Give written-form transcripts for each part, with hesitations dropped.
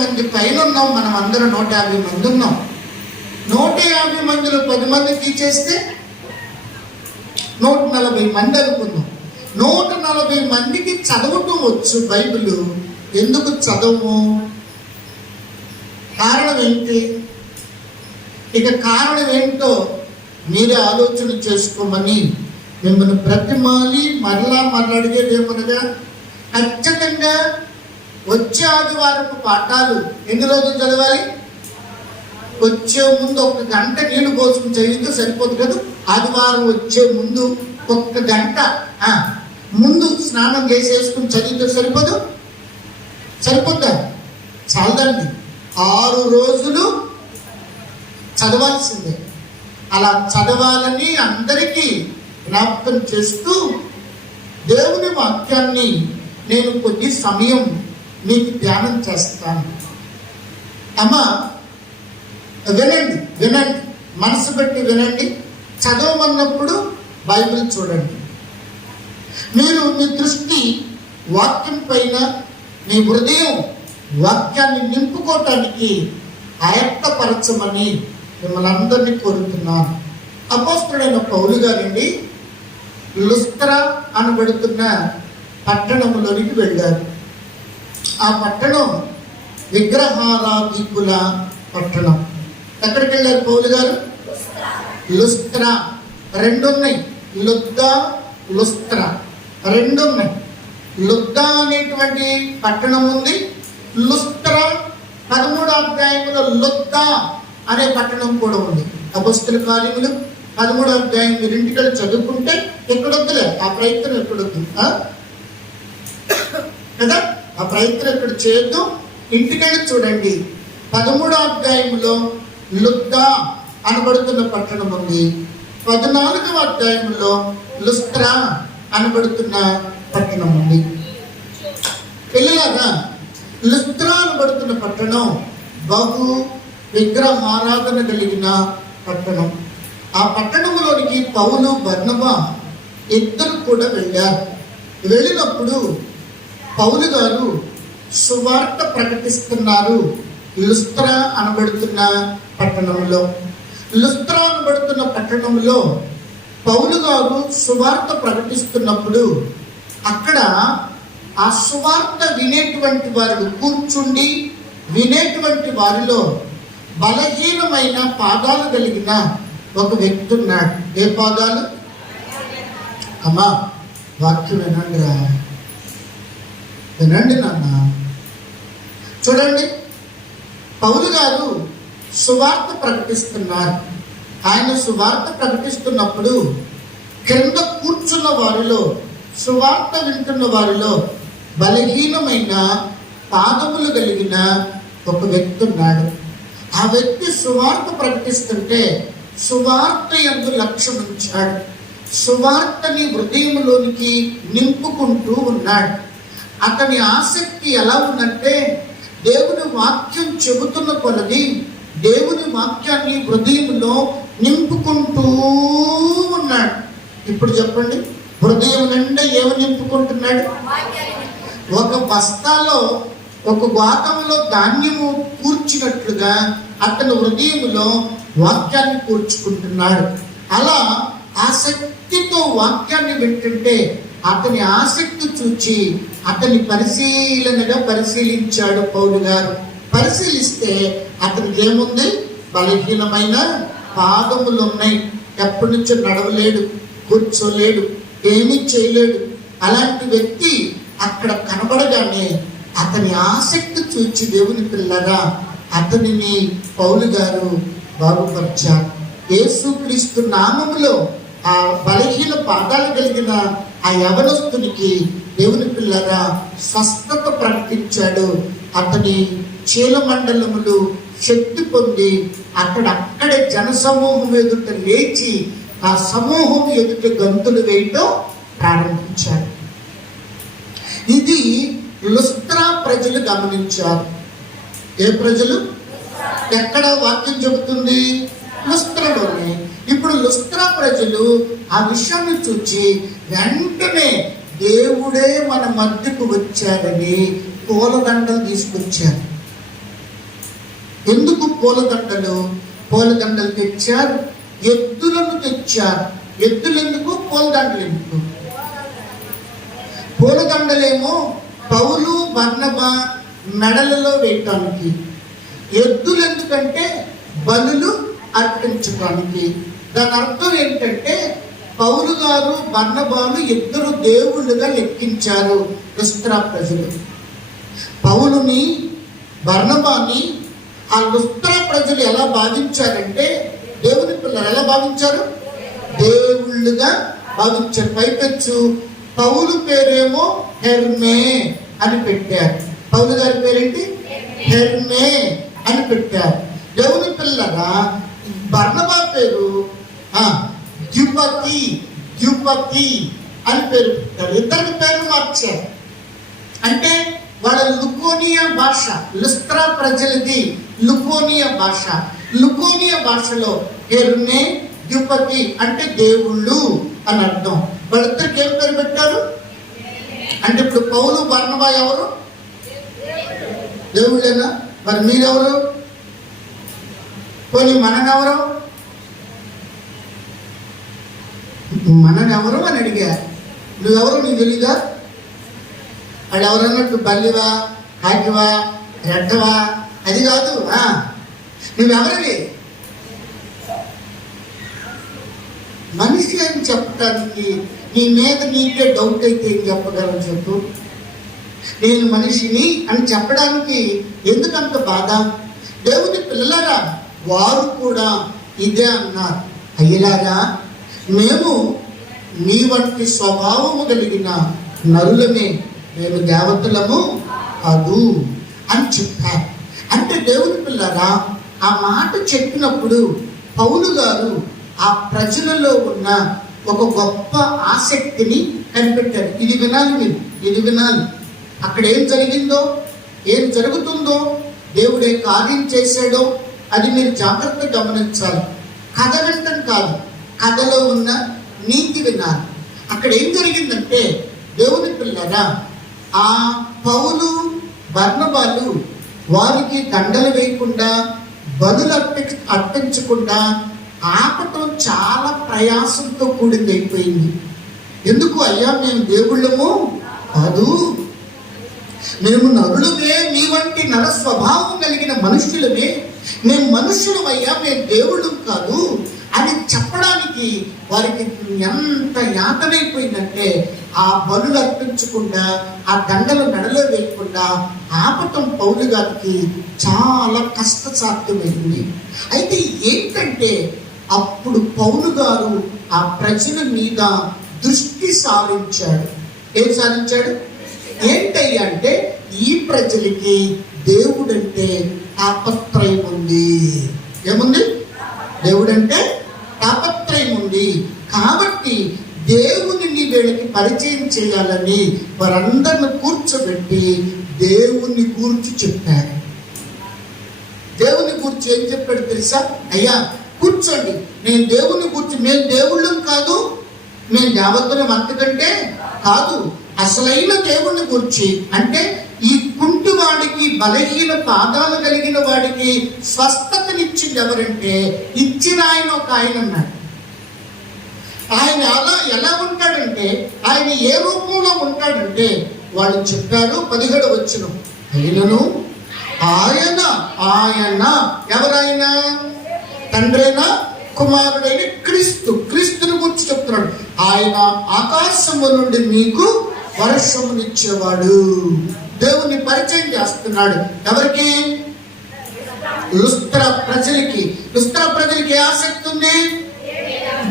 మంది పైన ఉన్నాం. మనం అందరం 150 మంది ఉన్నాం. 150 మందిలో 10 మంది తీసేస్తే 140 మంది అనుకుందాం. 140 మందికి చదవటం వచ్చు బైబిల్. ఎందుకు చదవము? కారణం ఏంటి? ఇక కారణం ఏంటో మీరే ఆలోచన చేసుకోమని మిమ్మల్ని ప్రతిమాలి మరలా అడిగేది ఏమనగా, ఖచ్చితంగా వచ్చే ఆదివారపు పాఠాలు ఎన్ని రోజులు చదవాలి? వచ్చే ముందు 1 గంట నీళ్లు పోసుకుని చదివితే సరిపోదు కదా. ఆదివారం వచ్చే ముందు 1 గంట ముందు స్నానం చేసేసుకుని చదివితే సరిపోద్దా? చాలదండి. 6 రోజులు చదవాల్సిందే. అలా చదవాలని అందరికీ జ్ఞాపకం చేస్తూ దేవుని వాక్యాన్ని నేను కొద్ది సమయం మీకు ధ్యానం చేస్తాను. అమ్మా వినండి, మనసు పెట్టి వినండి. చదవమన్నప్పుడు బైబిల్ చూడండి. మీరు మీ దృష్టి వాక్యం పైన, మీ హృదయం వాక్యాన్ని నింపుకోవటానికి ఆయత్తపరచమని మిమ్మల్ని అందరినీ కోరుతున్నాను. అపోస్తలుడైన పౌలు గారండి లుస్త్రా అనబడుతున్న పట్టణంలోనికి వెళ్ళారు. ఆ పట్టణం విగ్రహారాధికుల పట్టణం. ఎక్కడికి వెళ్ళారు పౌలు గారు? లుస్త్రా. 2 ఉన్నాయి. లుద్దా, లుస్త్రా 2 ఉన్నాయి. లుద్దా అనేటువంటి పట్టణం ఉంది. లుస్త్రా 13వ అధ్యాయంలో లుద్దా అనే పట్టణం కూడా ఉంది. అపొస్తలుల కార్యములు 13వ అధ్యాయం మీరు ఇంటికి చదువుకుంటే ఎక్కడొద్దులే, ఆ ప్రయత్నం ఎక్కడొద్దు కదా. ఆ ప్రయత్నం ఎక్కడ చేయొద్దు, ఇంటికెళ్ళి చూడండి. 13వ అధ్యాయంలో లుద్దా అనబడుతున్న పట్టణం ఉంది. 14వ అధ్యాయంలో లుస్త్రా అనబడుతున్న పట్టణం ఉంది. పిల్లలాగా లుస్త్రా అనబడుతున్న పట్టణం బహు విగ్రహారాధన కలిగిన పట్టణం. ఆ పట్టణంలోనికి పౌలు, బర్నబా ఇద్దరు కూడా వెళ్ళారు. వెళ్ళినప్పుడు పౌలు గారు సువార్త ప్రకటిస్తున్నారు లుస్త్రా అనబడుతున్న పట్టణంలో. లుస్త్రా అనబడుతున్న పట్టణంలో పౌలు గారు సువార్త ప్రకటిస్తున్నప్పుడు అక్కడ ఆ సువార్త వినేటువంటి వారు కూర్చుండి వినేటువంటి వారిలో బలహీనమైన పాదాలు కలిగిన ఒక వ్యక్తి ఉన్నాడు. ఏ పాదాలు? అమ్మా వాక్యం వినండిరా, వినండి నాన్న. చూడండి, పౌలు గారు సువార్త ప్రకటిస్తున్నారు. ఆయన సువార్త ప్రకటిస్తున్నప్పుడు క్రింద కూర్చున్న వారిలో, సువార్త వింటున్న వారిలో బలహీనమైన పాదములు కలిగిన ఒక వ్యక్తి ఉన్నాడు. ఆ వ్యక్తి సువార్త ప్రకటిస్తుంటే సువార్త యందు లక్ష్యం ఉంచాడు. సువార్తని హృదయంలోనికి నింపుకుంటూ ఉన్నాడు. అతని ఆసక్తి ఎలా ఉందంటే దేవుని వాక్యం చెబుతున్న కొలది దేవుని వాక్యాన్ని హృదయంలో నింపుకుంటూ ఉన్నాడు. ఇప్పుడు చెప్పండి, హృదయం నిండా ఏమి నింపుకుంటున్నాడు? ఒక బస్తాలో, ఒక గోతంలో ధాన్యము కూర్చినట్లుగా అతని హృదయంలో వాక్యాన్ని కూర్చుకుంటున్నాడు. అలా ఆసక్తితో వాక్యాన్ని వింటుంటే అతని ఆసక్తి చూచి అతని పరిశీలించాడు పౌలు గారు. పరిశీలిస్తే అతనికి ఏముంది? బలహీనమైన పాదములు ఉన్నాయి. ఎప్పటి నుంచో నడవలేడు, కూర్చోలేడు, ఏమీ చేయలేడు. అలాంటి వ్యక్తి అక్కడ కనబడగానే అతని ఆసక్తి చూచి దేవుని పిల్లగా అతనిని పౌలు గారు బాగుపరిచారు. యేసుక్రీస్తు నామములో ఆ బలహీన పాదాలు కలిగిన ఆ యవనస్తునికి దేవుని పిల్లగా స్వస్థత ప్రకటించాడు. అతని చీలమండలములు శక్తి పొంది అక్కడే జనసమూహం ఎదుట లేచి ఆ సమూహం ఎదుట గంతులు వేయటం ప్రారంభించాడు. ఇది లుస్త్రా ప్రజలు గమనించారు. ఏ ప్రజలు? ఎక్కడ వాక్యం చెబుతుంది? లుస్త్రాలోనే. ఇప్పుడు లుస్త్రా ప్రజలు ఆ విషయాన్ని చూచి వెంటనే దేవుడే మన మధ్యకు వచ్చారని పూలదండలు తీసుకొచ్చారు. పూలదండలు తెచ్చారు, ఎద్దులను తెచ్చారు. ఎద్దులు ఎందుకు, పూలదండలు ఎందుకు? పూలదండలేమో పౌలు బర్నబా మెడలలో వేయటానికి, ఎద్దులు ఎందుకంటే బలులు అర్పించడానికి. దాని అర్థం ఏంటంటే పౌలు గారు బర్నబాను ఇద్దరు దేవుళ్ళుగా లెక్కించారు లుస్త్రా ప్రజలు. పౌలుని బర్నబాని ఆ లుస్త్రా ప్రజలు ఎలా భావించారంటే, దేవుని పిల్లలు ఎలా భావించారు? దేవుళ్ళుగా భావించారు. పైపెచ్చు పౌలు పేరేమో హెర్మే అని పెట్టారు. పౌలు గారి పేరేంటి? హెర్మే అని పెట్టారు. దేవుని పిల్లగా బర్నబా పేరు ద్యుపతి అని పేరు పెట్టారు. ఇద్దరికి పేరు మార్చారు. అంటే వాళ్ళ లుకోనియా భాష, లుస్త్రా ప్రజలది లుకోనియా భాష. లుకోనియా భాషలో హెర్మే ద్యుపతి అంటే దేవుళ్ళు అని అర్థం. వాళ్ళిద్దరికి ఏం పేరు పెట్టారు అంటే, ఇప్పుడు పౌలు బర్నబా ఎవరు? దేవుళ్ళేనా? మరి మీరెవరు? పోనీ మననెవరు అని అడిగా. నువ్వెవరు నీకు తెలీదా? వాళ్ళు ఎవరన్నట్టు బల్లివా, కాకివా, రెడ్డవా? అది కాదు. నువ్వెవరివి? మనిషి అని చెప్పడానికి నీ మీద నీకే డౌట్ అయితే ఏం చెప్పగలను చెప్పు? నేను మనిషిని అని చెప్పడానికి ఎందుకంత బాధ? దేవుని పిల్లలారా, వారు కూడా ఇదే అన్నారు. అయ్యలాగా మేము నీ వంటి స్వభావము కలిగిన నరులమే, మేము దేవతలము కాదు అని చెప్పారు. అంటే దేవుని పిల్లరా, ఆ మాట చెప్పినప్పుడు పౌలు గారు ఆ ప్రజలలో ఉన్న ఒక గొప్ప ఆసక్తిని కనిపెట్టారు. ఇది వినాలి మీరు, ఇది వినాలి. అక్కడ ఏం జరిగిందో, ఏం జరుగుతుందో, దేవుడు ఏ కార్యం చేశాడో అది మీరు జాగ్రత్తగా గమనించాలి. కథ వినటం కాదు, కథలో ఉన్న నీతి వినాలి. అక్కడ ఏం జరిగిందంటే, దేవుని పిల్లరా, ఆ పౌలు బర్నబాలు వారికి దండలు వేయకుండా, బలులు అర్పించకుండా ఆపటం చాలా ప్రయాసంతో కూడింది అయిపోయింది. ఎందుకు? అయ్యా మేము దేవుళ్ళము కాదు, మేము నరులమే, మీ వంటి నర స్వభావం కలిగిన మనుషులమే, మేము మనుషులమయ్యా, మేము దేవుళ్ళం కాదు అని చెప్పడానికి వారికి ఎంత యాతనైపోయిందంటే, ఆ బలులు అర్పించకుండా, ఆ దండలు మెడలో వేయకుండా ఆపటం పౌలు గారికి చాలా కష్టసాధ్యమైంది. అయితే ఏంటంటే, అప్పుడు పౌలు గారు ఆ ప్రజల మీద దృష్టి సారించాడు. ఏం సాధించాడు? ఏంటయ్యా అంటే, ఈ ప్రజలకి దేవుడంటే తాపత్రయం ఉంది. ఏముంది? దేవుడంటే తాపత్రయం ఉంది. కాబట్టి దేవుని వీళ్ళకి పరిచయం చేయాలని వారందరిని కూర్చోబెట్టి దేవుని గూర్చి చెప్పారు. దేవుని గూర్చి ఏం చెప్పాడు తెలుసా? అయ్యా కూర్చోండి, నేను దేవుని గూర్చి, మేము దేవుళ్ళం కాదు, మేము దేవతలం అంతకంటే కాదు, అసలైన దేవుని గురించి అంటే ఈ కుంటి వాడికి, బలహీన పాదాలు కలిగిన వాడికి స్వస్థతనిచ్చింది ఎవరంటే ఇచ్చిన ఆయన ఒక ఆయన ఉన్నాడు. ఆయన ఎలా ఉంటాడంటే, ఆయన ఏ రూపంలో ఉంటాడంటే, వాళ్ళు చెప్పారు 17వ వచనం, అయినను ఆయన ఎవరైనా తండ్రైనా కుమారుడైన క్రీస్తుని గురించి చెప్తున్నాడు. ఆయన ఆకాశము నుండి మీకు వర్షమునిచ్చేవాడు. దేవుని పరిచయం చేస్తున్నాడు. ఎవరికి? లుస్త్రా ప్రజలకి. లుస్త్రా ప్రజలకి ఏ ఆసక్తి ఉంది?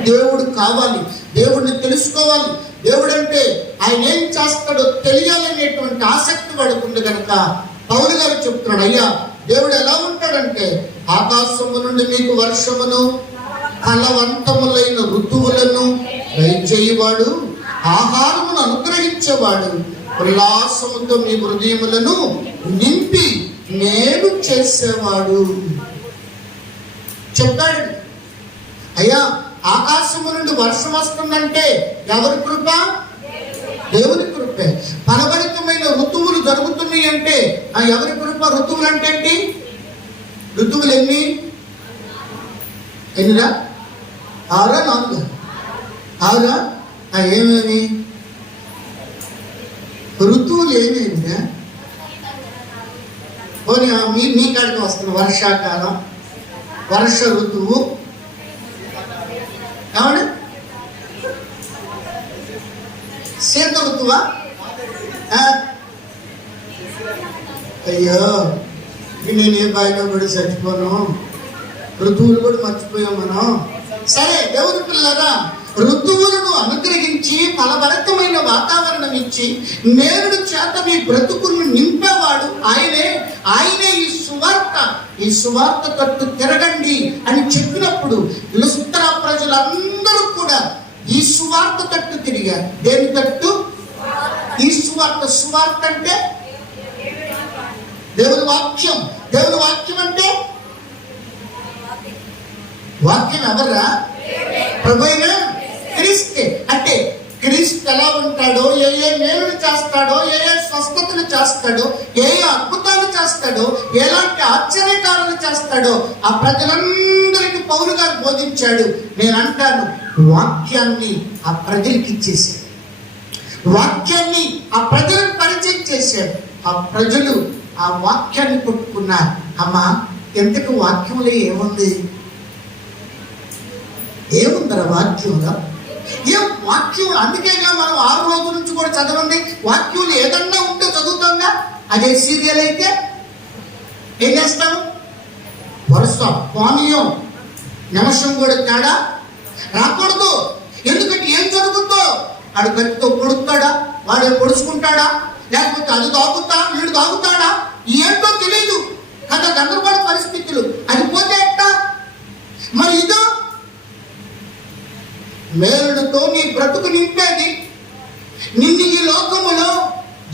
దేవుడు కావాలి, దేవుడిని తెలుసుకోవాలి, దేవుడు అంటే ఆయన ఏం చేస్తాడో తెలియాలనేటువంటి ఆసక్తి పడుతుంది కనుక పౌలు గారు చెప్తున్నాడు, అయ్యా దేవుడు ఎలా ఉంటాడంటే, ఆకాశము నుండి మీకు వర్షమును, ఫలవంతములైన ఋతువులను దయచేయువాడు, ఆహారమును అనుగ్రహించేవాడు, ఉల్లాసముతో మీ హృదయములను నింపి మేలు చేసేవాడు చెప్పాడు. అయ్యా ఆకాశము నుండి వర్షం వస్తుందంటే ఎవరి కృప? దేవుని కృపే. ఫలభరితమైన ఋతువులు జరుగుతున్నాయి అంటే ఎవరి కృప? ఋతువులు అంటే ఏంటి? ఋతువులు ఎన్నిరా? 6 4 6 ఏమేమి ఋతువులు ఏమేమిరా? పోనీ మీ కాడికి వస్తుంది. వర్షాకాలం, వర్ష ఋతువు, ఏమండి శీత ఋతువా? అయ్యో నేను ఏ బాయిలో కూడా చచ్చిపోను, ఋతువులు కూడా మర్చిపోయాం మనం. సరే దేవుని పిల్లరా, ఋతువులను అనుగ్రహించి ఫలభరితమైన వాతావరణం ఇచ్చి నేరుడు చేత మీ బ్రతుకులను నింపేవాడు ఆయనే. ఈ సువార్త తట్టు తిరగండి అని చెప్పినప్పుడు లుస్త్రా ప్రజలందరూ కూడా ఈ సువార్త తట్టు తిరిగారు. దేని తట్టు? ఈ సువార్త అంటే దేవుని వాక్యం. దేవుని వాక్యం అంటే వాక్యం ఎవరా? ప్రభువైన క్రీస్తే. అంటే క్రీస్తు ఎలా ఉంటాడో, ఏ మేలులు చేస్తాడో, ఏ స్వస్థతలు చేస్తాడో, ఏ అద్భుతాలు చేస్తాడో, ఎలాంటి ఆశ్చర్యకారాలు చేస్తాడో ఆ ప్రజలందరికీ పౌలు గారు బోధించాడు. నేను అంటాను, వాక్యాన్ని ఆ ప్రజలకి ఇచ్చేసాడు, వాక్యాన్ని ఆ ప్రజలకు పరిచయం చేశాడు. ఆ ప్రజలు ఆ వాక్యాన్ని కొట్టుకున్నారు. అమ్మా, ఎంతకు వాక్యంలో ఏముందరా వాక్యంలో? ఏం వాక్యం? అందుకేగా మనం 6 రోజుల నుంచి కూడా చదవండి. వాక్యంలో ఏదన్నా ఉంటే చదువుతాంగా. అదే సీరియల్ అయితే ఏం చేస్తాము? వరుస పానీయం నిమిషం కూడా తేడా రాకూడదు. ఎందుకంటే ఏం జరుగుతుందో, ఆడు కత్తితో పొడుస్తాడా, వాడు పొడుచుకుంటాడా, లేకపోతే అది తాగుతా వీడు తాగుతాడా, ఏంటో తెలియదు కదా. గందరగోళ పరిస్థితులు. అది పోతే ఎట్టా? మరి ఇదో మేలుడుతో నీ బ్రతుకు నింపేది, నిన్ను ఈ లోకములో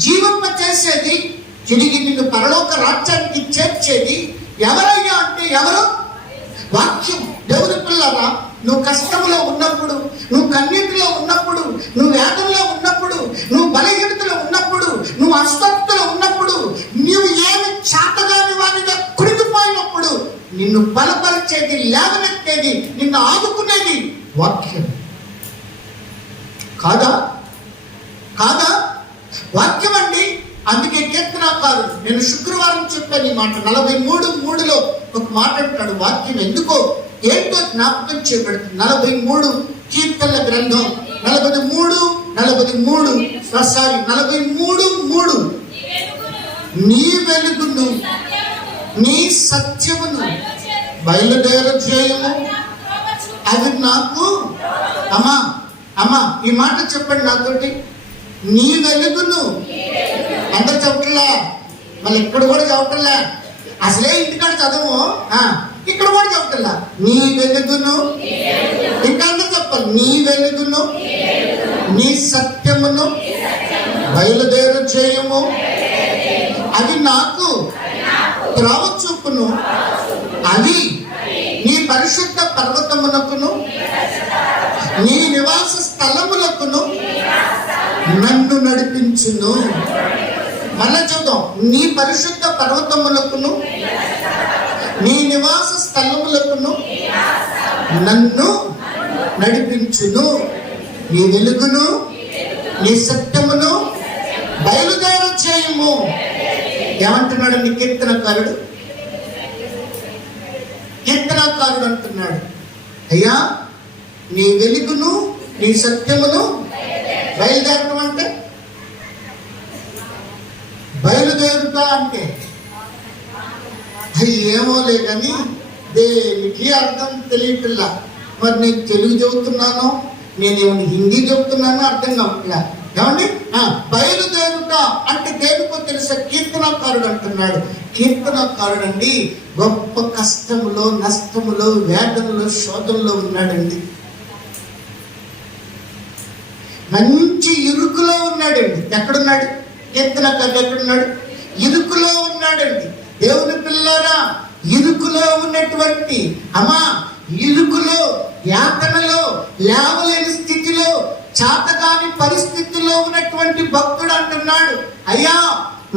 జీవింప చేసేది, తిరిగి నిన్ను పరలోక రాజ్యానికి చేర్చేది ఎవరయ్యా అంటే ఎవరు? వాక్యం. దేవుని పిల్లరా, నువ్వు కష్టంలో ఉన్నప్పుడు, నువ్వు కన్నీటిలో ఉన్నప్పుడు, నువ్వు వేదనలో ఉన్నప్పుడు, నువ్వు బలహీనతలో ఉన్నప్పుడు, నువ్వు అస్వస్థతలో ఉన్నప్పుడు, నువ్వు ఏమి చేతగాని వాడిగా కుడికిపోయినప్పుడు నిన్ను బలపరిచేది, లేవనెత్తేది, నిన్ను ఆదుకునేది వాక్యం. కాదా? వాక్యం అండి. అందుకే కీర్తనకారుడు, నేను శుక్రవారం చెప్పాను ఈ మాట, 43:3 ఒక మాట అంటాడు. వాక్యం ఎందుకో ఏంటో జ్ఞాపకం చేయబడుతుంది. 43 కీర్తనల గ్రంథం 43:3 నీ వెలుగును నీ సత్యమును బయలుదేర చేయము, అది నాకు. అమ్మా ఈ మాట చెప్పండి నాతోటి. నీ వెలుగును. అందరు చెప్పట్లే, మళ్ళీ ఇక్కడ కూడా చెప్పట్లే. అసలే ఇంటికాడ చదువు, ఇక్కడ కూడా చెప్పట్లా. నీ వెలుగును. ఇంకా అందరూ చెప్పాలి. నీ వెలుగును నీ సత్యమును బయలుదేరు చేయము, అది నాకు త్రోవ చూపును, అది నీ పరిశుద్ధ పర్వతమునకును నీ నివాస స్థలములకును నన్ను నడిపించును. మళ్ళా చూద్దాం. నీ పరిశుద్ధ పర్వతములకును నీ నివాస స్థలములకును నన్ను నడిపించును, నీ వెలుగును నీ సత్యమును బయలుదేరు చేయము. ఏమంటున్నాడు నీ కీర్తనకారుడు అంటున్నాడు, అయ్యా నీ వెలుగును నీ సత్యమును బయలుదేరటం అంటే, బయలుదేరుతా అంటే ఏమోలే కానీ దేనికి అర్థం తెలియట్లా. మరి నేను తెలుగు చెబుతున్నాను, నేనేమన్నా హిందీ చెబుతున్నానో అర్థం కావట్లా. ఏమండి? బయలుదేరుతా అంటే దేనికో తెలుసా? కీర్తనకారుడు అంటున్నాడు. కీర్తనకారుడు అండి గొప్ప కష్టములో, నష్టములో, వేదనలో, శోధనలో ఉన్నాడండి. మంచి ఇరుకులో ఉన్నాడండి. ఎక్కడున్నాడు కీర్తనకారుడు? ఎక్కడున్నాడు? ఇరుకులో ఉన్నాడండి. దేవుని పిల్లరా, ఇరుకులో ఉన్నటువంటి ఇరుకులో, యాతనలో, లేవలేని స్థితిలో, చాతగాని పరిస్థితుల్లో ఉన్నటువంటి భక్తుడు అంటున్నాడు, అయ్యా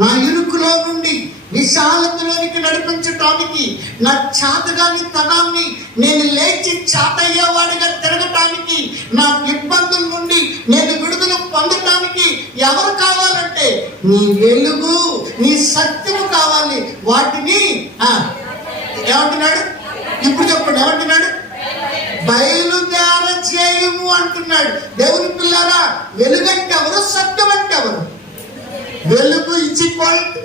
నా ఇరుకులో నుండి విశాలతలోనికి నడిపించటానికి, నా చాతగాని తనాన్ని నేను లేచి చాతయ్యేవాడిగా తిరగటానికి, నా ఇబ్బందుల నుండి నేను విడుదల పొందటానికి ఎవరు కావాలంటే నీ వెలుగు, నీ సత్యము కావాలి. వాటిని ఏమంటున్నాడు ఇప్పుడు చెప్పండి, ఏమంటున్నాడు? బయలుదేర చేయము అంటున్నాడు. దేవుని పిల్లారా, వెలుగంటే ఎవరు? సత్యం అంటే ఎవరు? వెలుగు ఇచ్చి పాయింట్.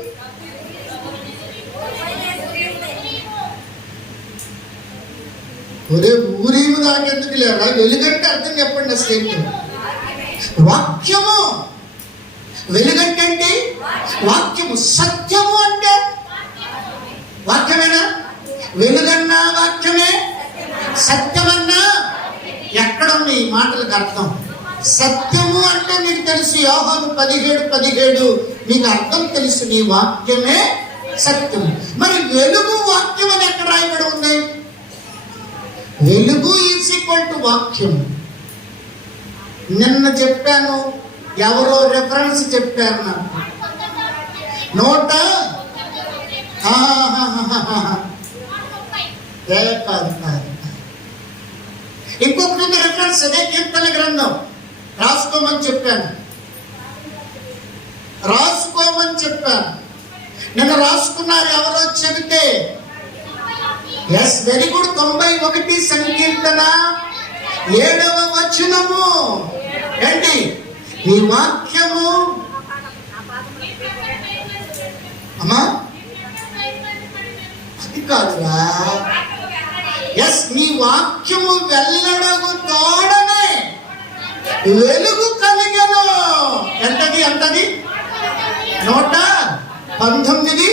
ఒరే ఊరేము దాకెందుకు లేరా? వెలుగంటే అర్థం చెప్పండి అసలు. వాక్యము. వెలుగంటే అంటే వాక్యము. సత్యము అంటే వాక్యమేనా? వెలుగన్నా వాక్యమే, సత్యమన్నా. ఎక్కడుంది ఈ మాటలకు అర్థం? సత్యము అంటే నీకు తెలుసు, యోహాను 17:17 నీకు అర్థం తెలుసు, నీ వాక్యమే సత్యము. మరి వెలుగు వాక్యం అని ఎక్కడ రాయబడి ఉంది? వెలుగు ఈజ్ ఈక్వల్ టు వాక్యం. నిన్న చెప్పాను, ఎవరో రెఫరెన్స్ చెప్పారు నాకు. నోట కాదు, ఇంకొకటి రెఫరెన్స్, అదే కీర్తన గ్రంథం. రాసుకోమని చెప్పాను. నిన్న రాసుకున్నారు ఎవరో చెబితే. Yes, very good. 91 సంకీర్తన 7వ వచనము ఏంటి? నీ వాక్యము అమ్మా అది కాదురా. ఎస్, నీ వాక్యము వెల్లడగు తోడనే వెలుగు కలిగెను. ఎంతది 119.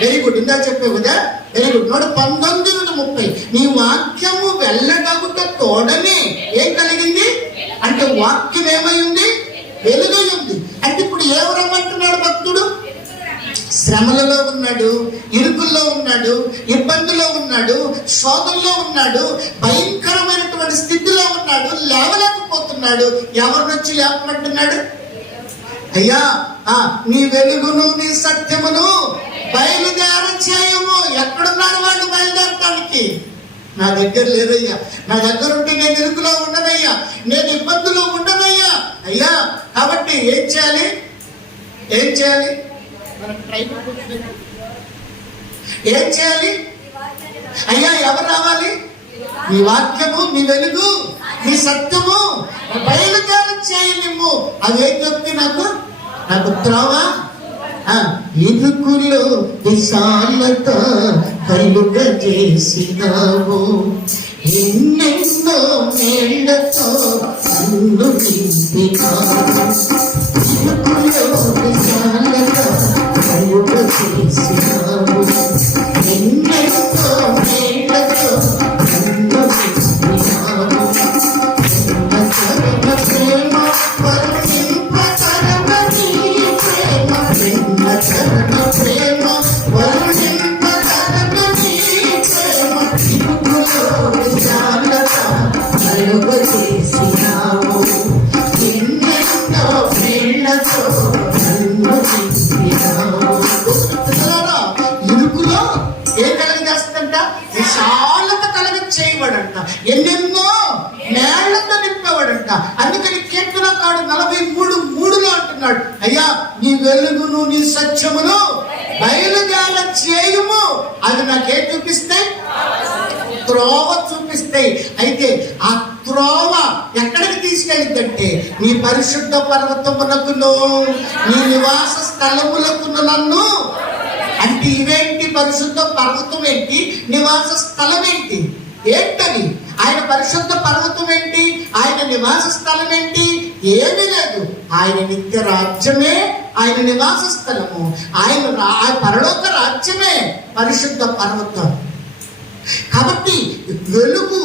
వెరీ గుడ్, ఇందా చెప్పావు కదా, వెరీ గుడ్. 119:30. నీ వాక్యము వెళ్ళగగుట తోడనే ఏం కలిగింది అంటే వాక్యం ఏమై ఉంది? వెలుగై ఉంది. అంటే ఇప్పుడు ఏమరమ్మంటున్నాడు భక్తుడు? శ్రమలలో ఉన్నాడు, ఇరుకుల్లో ఉన్నాడు, ఇబ్బందుల్లో ఉన్నాడు, శోధనలో ఉన్నాడు, భయంకరమైనటువంటి స్థితిలో ఉన్నాడు, లేవలేకపోతున్నాడు. ఎవరినొచ్చి లేపమంటున్నాడు? అయ్యా, నీ వెలుగును నీ సత్యమును బయలుదేర చేయము. ఎక్కడున్నారు వాళ్ళు బయలుదేరటానికి? నా దగ్గర లేదయ్యా. నా దగ్గర ఉంటే నేను ఇరుకులో ఉండనయ్యా, నేను ఇబ్బందులో ఉండనయ్యా. అయ్యా, కాబట్టి ఏం చేయాలి? ఏం చేయాలి? అయ్యా, ఎవరు రావాలి? నీ వాక్యము, నీ వెలుగు, నీ సత్యము బయలుదేర చేయనిమ్ము. అవేం చెప్తే నాకు త్రోవ. ఇరుకులో విశాలత కలుగ చేసినావు, ఎన్నెన్నో మేళ్లతో నన్ను నింపినావు. ఇరుకులో విశాలత కలుగ చేసినావు, ఎన్నెన్నో మేళ్లతో నన్ను నింపినావు. ప్రేమ వర్ణింపతరమని ప్రేమ, ప్రేమ వర్ణింపతరమని ప్రేమ, ఇరుకులో విశాలత కలుగ చేసినావు, ఎన్నెన్నో మేళ్లతో నన్ను నింపినావు. ఇరుకులో ఏం కలుగ చేస్తుందంట? విశాలత కలుగ చేయబడంట, ఎన్నెన్నో మేళ్లతో నింపేవాడంట. అందుకని కీర్తనకారుడు 43:3 అంటున్నాడు, అయ్యా, నీ వెలుగును నీ సత్యమును బయలుదేర చేయము. అది నాకేం చూపిస్తాయి? త్రోవ చూపిస్తాయి. అయితే ఆ త్రోవ ఎక్కడికి తీసుకెళ్ళిందంటే నీ పరిశుద్ధ పర్వతమునకును నీ నివాస స్థలములకును నన్ను. అంటే ఇవేంటి? పరిశుద్ధ పర్వతం ఏంటి? నివాస స్థలం ఏంటి? ఏంటది? ఆయన పరిశుద్ధ పర్వతం ఏంటి? ఆయన నివాస స్థలం ఏంటి? ఏమీ లేదు. ఆయన నిత్య రాజ్యమే ఆయన నివాస స్థలము. ఆయన పరలోక రాజ్యమే పరిశుద్ధ పర్వతం. కాబట్టి వెలుగు,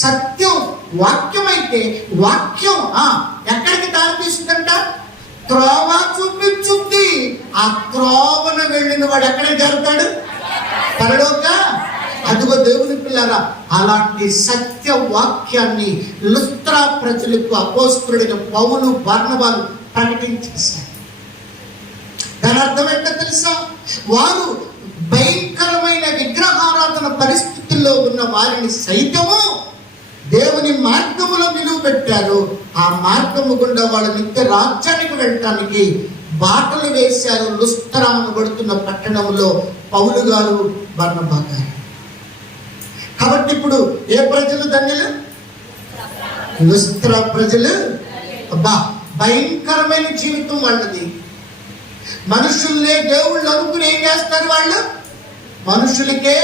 సత్యం, వాక్యం అయితే వాక్యం ఎక్కడికి దారి తీస్తుందంట? త్రోవ చూపించుద్ది. ఆ త్రోవన వెళ్ళిన వాడు ఎక్కడికి జరుగుతాడు? పరలోక. అదిగో దేవుని పిల్లరా, అలాంటి సత్య వాక్యాన్ని లుస్త్రా ప్రజలకు అపోస్తలుడైన పౌలు, బర్నబాలు ప్రకటించేశారు. దాని అర్థం ఏంటో తెలుసా? వారు భయంకరమైన విగ్రహారాధన పరిస్థితుల్లో ఉన్న వారిని సైతము దేవుని మార్గములో నిలువబెట్టారు. ఆ మార్గము గుండా వాళ్ళ నిత్య రాజ్యానికి వెళ్ళటానికి బాటలు వేశారు. లుస్త్ర అనబడుతున్న పట్టణంలో పౌలు గారు, బర్నబా గారు. కాబట్టి ఇప్పుడు ఏ ప్రజలు ధన్యులు? లుస్త్ర ప్రజలు. అబ్బా, భయంకరమైన జీవితం వాళ్ళది. మనుషుల్నే దేవుళ్ళు అనుకుని ఏం చేస్తారు? వాళ్ళు మనుషులకే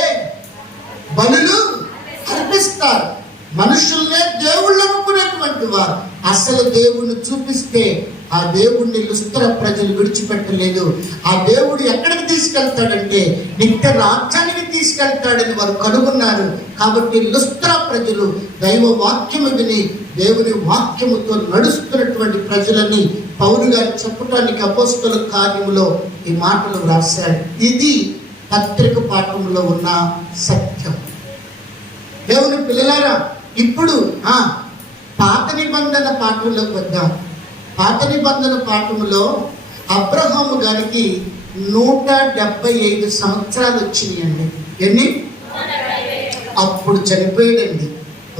బలులు అర్పిస్తారు. మనుషుల్నే దేవుళ్ళు అనుకునేటువంటి వారు. అసలు దేవుణ్ణి చూపిస్తే ఆ దేవుణ్ణి లుస్త్ర ప్రజలు విడిచిపెట్టలేదు. ఆ దేవుడు ఎక్కడికి తీసుకెళ్తాడంటే నిత్య రాజ్యానికి తీసుకెళ్తాడని వారు కనుగొన్నారు. కాబట్టి లుస్త్ర ప్రజలు దైవ వాక్యము విని దేవుని వాక్యముతో నడుస్తున్నటువంటి ప్రజలని పౌలు గారు చెప్పడానికి అపోస్తలుల కార్యములో ఈ మాటలు వ్రాశాడు. ఇది పత్రిక పాఠంలో ఉన్న సత్యం. దేవుని పిల్లలారా, ఇప్పుడు పాత నిబంధన పాఠంలోకి వద్దాం. పాత నిబంధన పాఠంలో అబ్రహాము గారికి 175 సంవత్సరాలు వచ్చినాయండి. ఎన్ని? అప్పుడు చనిపోయాడండి.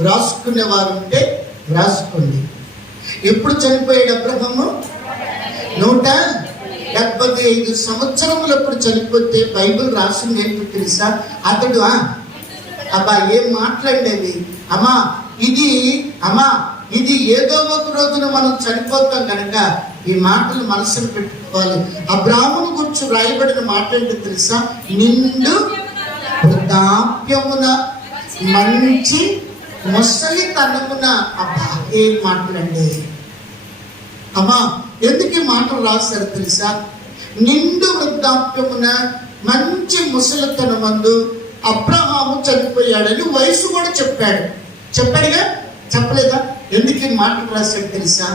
రాసుకునే వారు ఉంటే రాసుకోండి. ఎప్పుడు చనిపోయాడు అబ్రహాము? 175 సంవత్సరములప్పుడు చనిపోతే బైబిల్ రాసింది ఏంటో తెలుసా? అతడు అబ్బా ఏం మాట్లాడేది ఇది ఏదో ఒక రోజున మనం చనిపోతాం కనుక ఈ మాటలు మనసును పెట్టుకోవాలి. అబ్రాహామును గురించి రాయబడిన మాట ఏంటో తెలుసా? నిండు వృద్ధాప్యమున మంచి ముసలితనమున. అబ్బా ఏం మాటలండి ఎందుకు ఈ మాటలు రాశారు తెలుసా? నిండు వృద్ధాప్యమున మంచి ముసలితనమందు అబ్రహాము చనిపోయాడని వయసు కూడా చెప్పాడుగా, చెప్పలేదా? ఎందుకు ఈ మాటలు రాశాడు తెలుసా?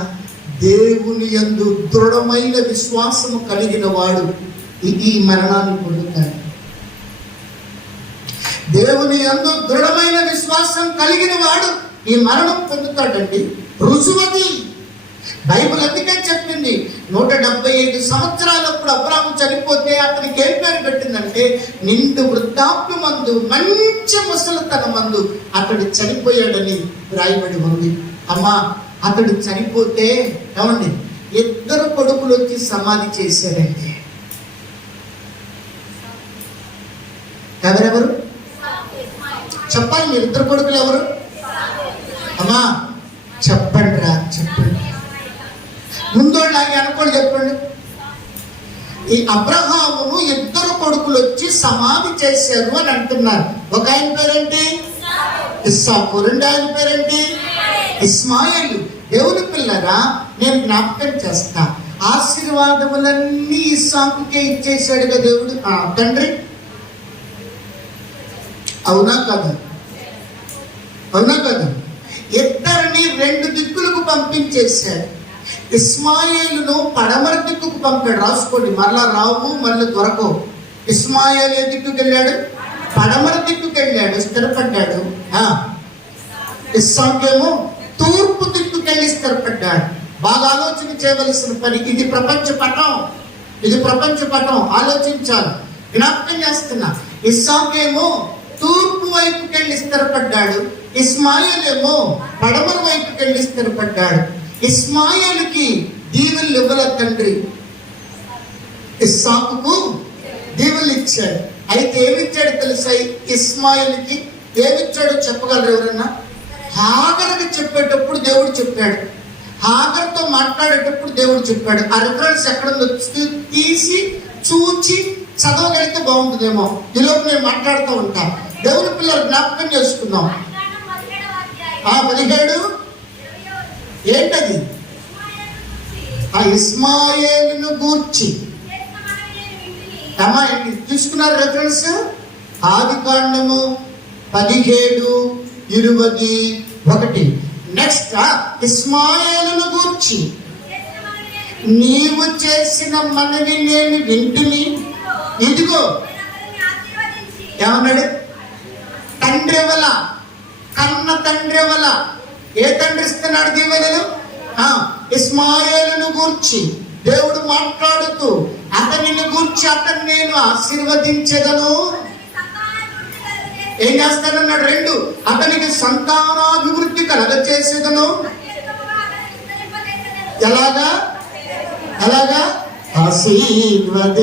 దేవుని యందు దృఢమైన విశ్వాసము కలిగిన వాడు ఈ మరణాన్ని పొందుతాడు. దేవుని యందు దృఢమైన విశ్వాసం కలిగిన వాడు ఈ మరణం పొందుతాడండి. రుజువది. బైబిల్ అందుకే చెప్పింది. 175 సంవత్సరాలప్పుడు అబ్రాహాము చనిపోతే అతనికి ఏం పేరు పెట్టిందంటే నిండు వృద్ధాప్యమందు మంచి ముసలితనమందు అతడు చనిపోయాడని రాయబడి ఉంది. అతడు చనిపోతే ఏమండి 2 కొడుకులు వచ్చి సమాధి చేశారండి. ఎవరెవరు చెప్పాలి? మీరు 2 కొడుకులు ఎవరు? చెప్పండి రా, చెప్పండి. ముందోళ్ళలాగే అనుకోండి, చెప్పండి. ఈ అబ్రహామును 2 కొడుకులు వచ్చి సమాధి చేశారు అని అంటున్నారు. ఒక ఆయన పేరేంటి? ఇస్సాకు. రెండో ఆయన పేరేంటి? ఇస్మాయిలు. దేవుని పిల్లరా, నేను జ్ఞాపకం చేస్తా. ఆశీర్వాదములన్నీ ఇస్సాకుకే ఇచ్చేసాడుగా దేవుడు తండ్రి. అవునా కదా? ఇద్దరిని 2 దిక్కులకు పంపించేశాడు. ఇస్మాయిలును పడమర దిక్కుకు పంపాడు. రాసుకోండి, మరలా రావు, మళ్ళీ దొరకవు. ఇస్మాయిల్ ఏ దిక్కుకు వెళ్ళాడు? పడమర దిక్కుకు వెళ్ళాడు, స్థిరపడ్డాడు. ఇస్సాకేమో తూర్పు దిక్కుకు వెళ్ళి స్థిరపడ్డాడు. బాగా ఆలోచన చేయవలసిన పని. ఇది ప్రపంచ పటం. ఆలోచించాలి. జ్ఞాపకం చేస్తున్నా. ఇస్సాకేమో తూర్పు వైపుకి వెళ్ళి స్థిరపడ్డాడు. ఇస్మాయిల్ ఏమో పడమర వైపుకి వెళ్ళి స్థిరపడ్డాడు. ఇస్మాయిల్కి దీవెనలు ఇవ్వల తండ్రి, ఇస్సాకుకు దీవెనలు ఇచ్చాడు. అయితే ఏమిచ్చాడు తెలుసా? ఇస్మాయిల్కి ఏమిచ్చాడో చెప్పగలరు ఎవరన్నా? హాగరుకి చెప్పేటప్పుడు దేవుడు చెప్పాడు. హాగరుతో మాట్లాడేటప్పుడు దేవుడు చెప్పాడు. ఆ రిఫరెన్స్ ఎక్కడుందో తీసి చూచి చదవగలిగితే బాగుంటుందేమో. ఈలోపు నేను మాట్లాడుతూ ఉంటా. దేవుని పిల్లలు జ్ఞాపకం చేసుకుందాం. 17 ఏంటది? ఇస్మాయేలును గూర్చి తీసుకున్నారు రెఫరెన్స్. ఆదికాండము 17:21. నెక్స్ట్ ఇస్మాయేలును గూర్చి నీవు చేసిన మనవి నేను వింటిని. ఇదిగో ఏమన్నాడు? తండ్రి వల్ల, కన్న తండ్రి వల్ల. ఏ తండ్రి ఇస్తున్నాడు దీవెనలు? ఇస్మాయేలును గూర్చి దేవుడు మాట్లాడుతూ అతనిని గూర్చి అతన్ని నేను ఆశీర్వదించెదను. ఏం చేస్తానన్నాడు? 2, అతనికి సంతానాభివృద్ధి కలగచేసేదను. ఎలాగా? ఆశీర్వదించుము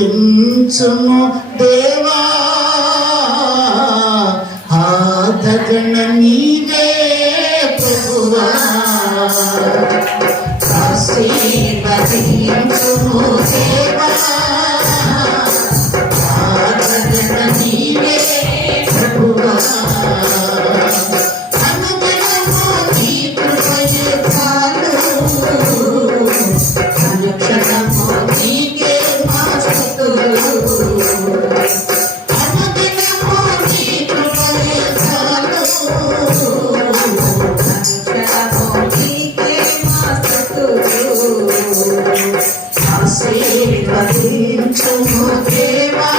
దేవా, ఆదరణ నీవే ప్రభువా. ఆశీర్వదించుము దేవా, ఆదరణ నీవే ప్రభువా. అనుదినము నీ కృపయే చాలు, అనుక్షణము నీకే మా స్తుతులు. అనుదినము నీ కృపయే చాలు, అనుక్షణము నీకే మా స్తుతులు. ఆశీర్వదించుము దేవా,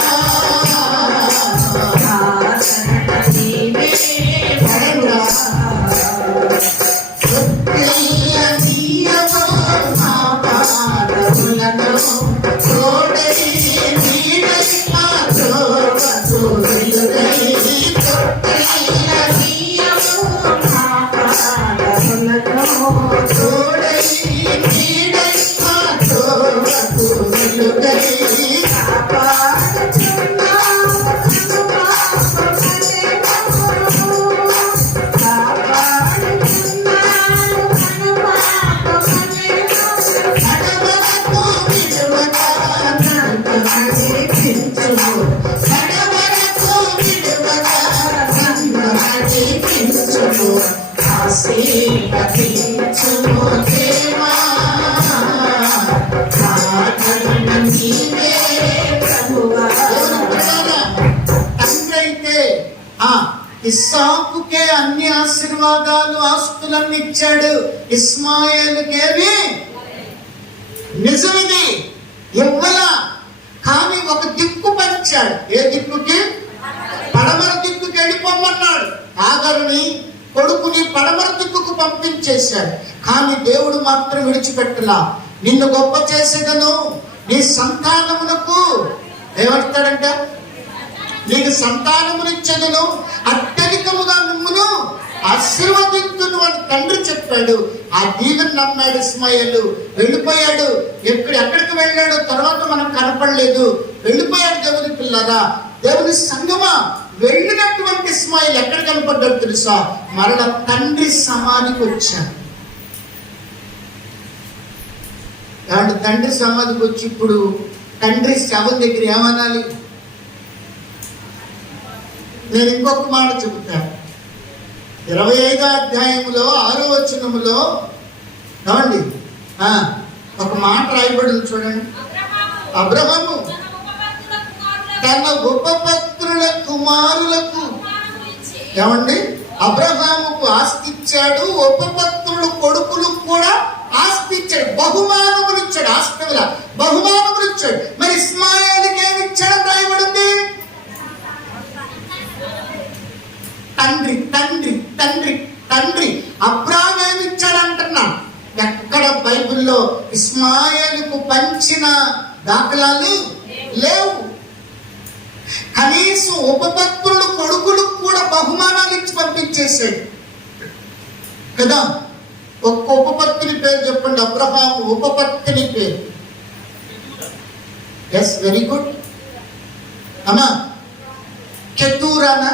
ఆదరణ నీవే ప్రభువా. ఆశీర్వదించుము దేవా, ఆదరణ నీవే ప్రభువా. తండ్రి అయితే ఇస్సాకుకే అన్ని ఆశీర్వాదాలు, ఆస్తులన్నీ ఇచ్చాడు. ఇస్మాయేలుకేవి నిజమిది ఇవ్వలా, కానీ ఒక దిక్కు పంచాడు. ఏ దిక్కుకి? పడమర దిక్కుకి వెళ్ళిపోమన్నాడు. ఆగరుని కొడుకుని పడమర దిక్కుకు పంపించేశాడు. కానీ దేవుడు మాత్రం విడిచిపెట్టలా. నిన్ను గొప్ప చేసేదను, నీ సంతానమునకు ఏమంటాడంట? నీకు సంతానమునిచ్చేదను, అత్యధికముగా మిమ్మును ఆశీర్వదించును అని తండ్రి చెప్పాడు. ఆ దీవెన నమ్మాడు ఇస్మాయేలు. వెళ్ళిపోయాడు. ఎక్కడికి వెళ్ళాడు తర్వాత మనం కనపడలేదు. వెళ్ళిపోయాడు. దేవుని పిల్లరా, దేవుని సంగమా, వెళ్ళినటువంటి ఇస్మాయిల్ ఎక్కడ కనపడ్డాడు తెలుసా? మరల తండ్రి సమాధికి వచ్చాడు. కాబట్టి తండ్రి సమాధికి వచ్చి ఇప్పుడు తండ్రి శవం దగ్గర ఏమనాలి? నేను ఇంకొక మాట చెబుతాను. 25వ అధ్యాయంలో 6వ వచనములో ఏమండి ఒక మాట రాయబడింది చూడండి. అబ్రహాము తన ఉపపత్రుల కుమారులకు ఏమండి అబ్రహాముకు ఆస్తి ఇచ్చాడు. ఉపపత్రుల కొడుకులకు కూడా ఆస్తి ఇచ్చాడు. బహుమానములు ఇచ్చాడు. ఆస్తిల బహుమానములు ఇచ్చాడు. మరి ఇస్మాయిల్కి ఏమి ఇచ్చాడని రాయబడింది? తండ్రి తండ్రి తండ్రి తండ్రి అబ్రాహాం ఏమి ఇచ్చాడంటున్నా. ఎక్కడ బైబిల్లో ఇస్మాయిల్కు పంచిన దాఖలాలు లేవు. కనీసం ఉపపత్రులు కొడుకులకు కూడా బహుమానాలు ఇచ్చి పంపించేశాడు కదా. ఒక్క ఉపపత్ని పేరు చెప్పండి. అబ్రహాం ఉపపత్ని పేరు. ఎస్, వెరీ గుడ్ అమ్మా. కెతూరానా?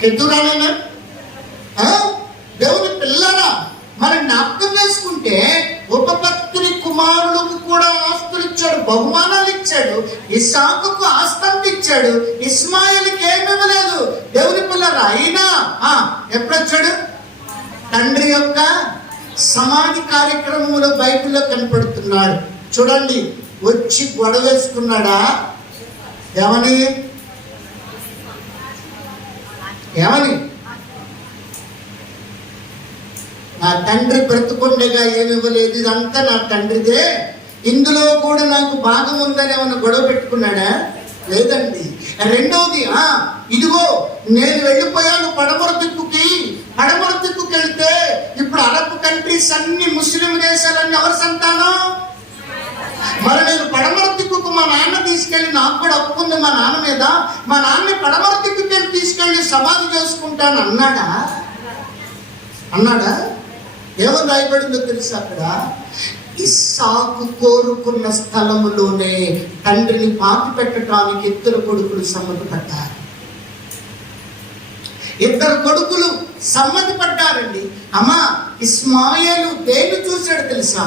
కెతూరానా? దేవుని పిల్లరా, మరి జ్ఞాపకం చేసుకుంటే ఉపపత్ని కుమారులకు కూడా ఆస్తులు ఇచ్చాడు, బహుమానాలు ఇచ్చాడు. ఇస్సాకుకు ఆస్తంత ఇచ్చాడు. ఇస్మాయిల్కి ఏమి ఇవ్వలేదు. దేవుని పిల్లరా, అయినా ఎప్పుడొచ్చాడు? తండ్రి యొక్క సమాధి కార్యక్రమంలో బైబిల్లో కనపడుతున్నాడు. చూడండి, వచ్చి గొడవ వేసుకున్నాడా? ఏమని నా తండ్రి బ్రతుకుండగా ఏమి ఇవ్వలేదు, ఇదంతా నా తండ్రిదే, ఇందులో కూడా నాకు భాగం ఉందని ఏమన్నా గొడవ పెట్టుకున్నాడా? లేదండి. రెండవది, ఇదిగో నేను వెళ్ళిపోయాను పడమర దిక్కుకి. పడమర దిక్కుకి వెళ్తే ఇప్పుడు అరబ్ కంట్రీస్ అన్ని, ముస్లిం దేశాలన్నీ ఎవరి సంతానం? మరి నేను పడమర దిక్కుకు మా నాన్న తీసుకెళ్ళి, నాకు కూడా హక్కు ఉంది మా నాన్న మీద, మా నాన్న పడమర దిక్కుకి తీసుకెళ్ళి సమాధి చేసుకుంటాను అన్నాడా? ఏమని రాయబడిందో తెలుసా అక్కడ? ఇస్సాకు కోరుకున్న స్థలములోనే తండ్రిని పాతి పెట్టడానికి ఇద్దరు కొడుకులు సమ్మతి పడ్డారు. ఇద్దరు కొడుకులు సమ్మతి పడ్డారండి. అమ్మా, ఇస్మాయిలు దేన్ని చూశాడు తెలుసా?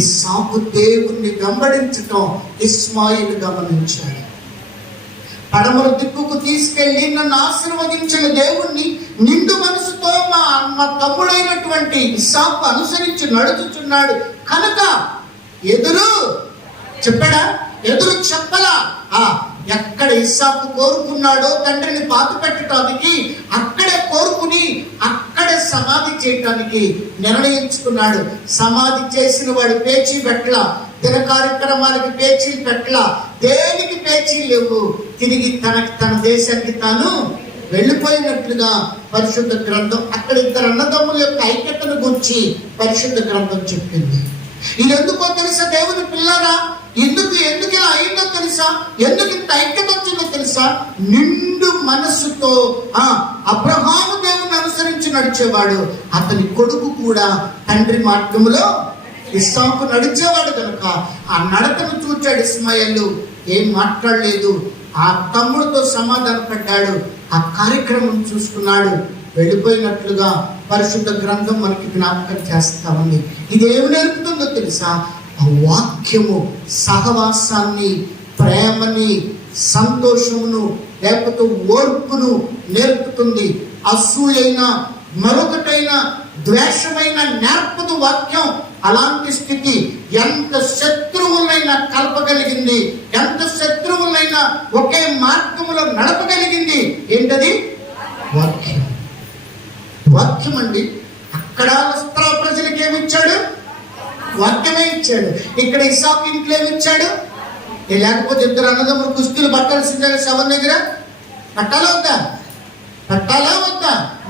ఇస్సాకు దేవుణ్ణి వెంబడించటం ఇస్మాయిలు గమనించాడు. పడమర దిక్కుకు తీసుకెళ్లి నన్ను ఆశీర్వదించిన దేవుణ్ణి నిండు మనసుతో మా తమ్ముడైనటువంటి ఇస్సాకు అనుసరించి నడుచుచున్నాడు కనుక ఎదురు చెప్పాడా? ఎదురు చెప్పలా. ఎక్కడ ఇస్సాకు కోరుకున్నాడో తండ్రిని పాతి పెట్టడానికి, అక్కడే కోరుకుని అక్కడే సమాధి చేయటానికి నిర్ణయించుకున్నాడు. సమాధి చేసిన వాడు పేచీ పెట్టల, దిన కార్యక్రమాలకి పేచీలు పెట్టల, దేనికి పేచీ లేవు. తిరిగి తన దేశానికి తాను వెళ్ళిపోయినట్లుగా పరిశుద్ధ గ్రంథం, అక్కడ ఇద్దరు అన్నదమ్ముల యొక్క ఐక్యతను గురించి పరిశుద్ధ గ్రంథం చెప్పింది. ఇది ఎందుకో తెలుసా దేవుని పిల్లరా? ఎందుకు ఇలా అయిందో తెలుసా? ఎందుకు ఇంత ఐక్యత వచ్చిందో తెలుసా? నిండు మనస్సుతో అబ్రహాము దేవుని అనుసరించి నడిచేవాడు, అతని కొడుకు కూడా తండ్రి మార్గంలో ఇస్సాకు నడిచేవాడు కనుక ఆ నడకను చూచాడు ఇస్మాయిలు. ఏం మాట్లాడలేదు, ఆ తమ్ముడితో సమాధాన పడ్డాడు, ఆ కార్యక్రమం చూసుకున్నాడు, వెళ్ళిపోయినట్లుగా పరిశుద్ధ గ్రంథం మనకి జ్ఞాపకం చేస్తా ఉంది. ఇది ఏమి నేర్పుతుందో తెలుసా? ఆ వాక్యము సహవాసాన్ని, ప్రేమని, సంతోషమును, లేకపోతే ఓర్పును నేర్పుతుంది. అసూయైన, మరొకటైన, ద్వేషమైన నేర్పదు వాక్యం. అలాంటి స్థితి ఎంత శత్రువులైనా కలపగలిగింది, ఎంత శత్రువులైనా ఒకే మార్గములో నడపగలిగింది. ఏంటది? వాక్యం. వాక్యం అండి. అక్కడ లుస్త్రా ప్రజలకు ఏమిచ్చాడు? వాక్యమే ఇచ్చాడు. ఇక్కడ ఇస్సాకు ఇంట్లో ఏమిచ్చాడు? లేకపోతే ఇద్దరు అన్నదమ్ములు కుస్తీలు పట్టాల్సిందే శవం దగ్గర. పట్టాలా వద్దా?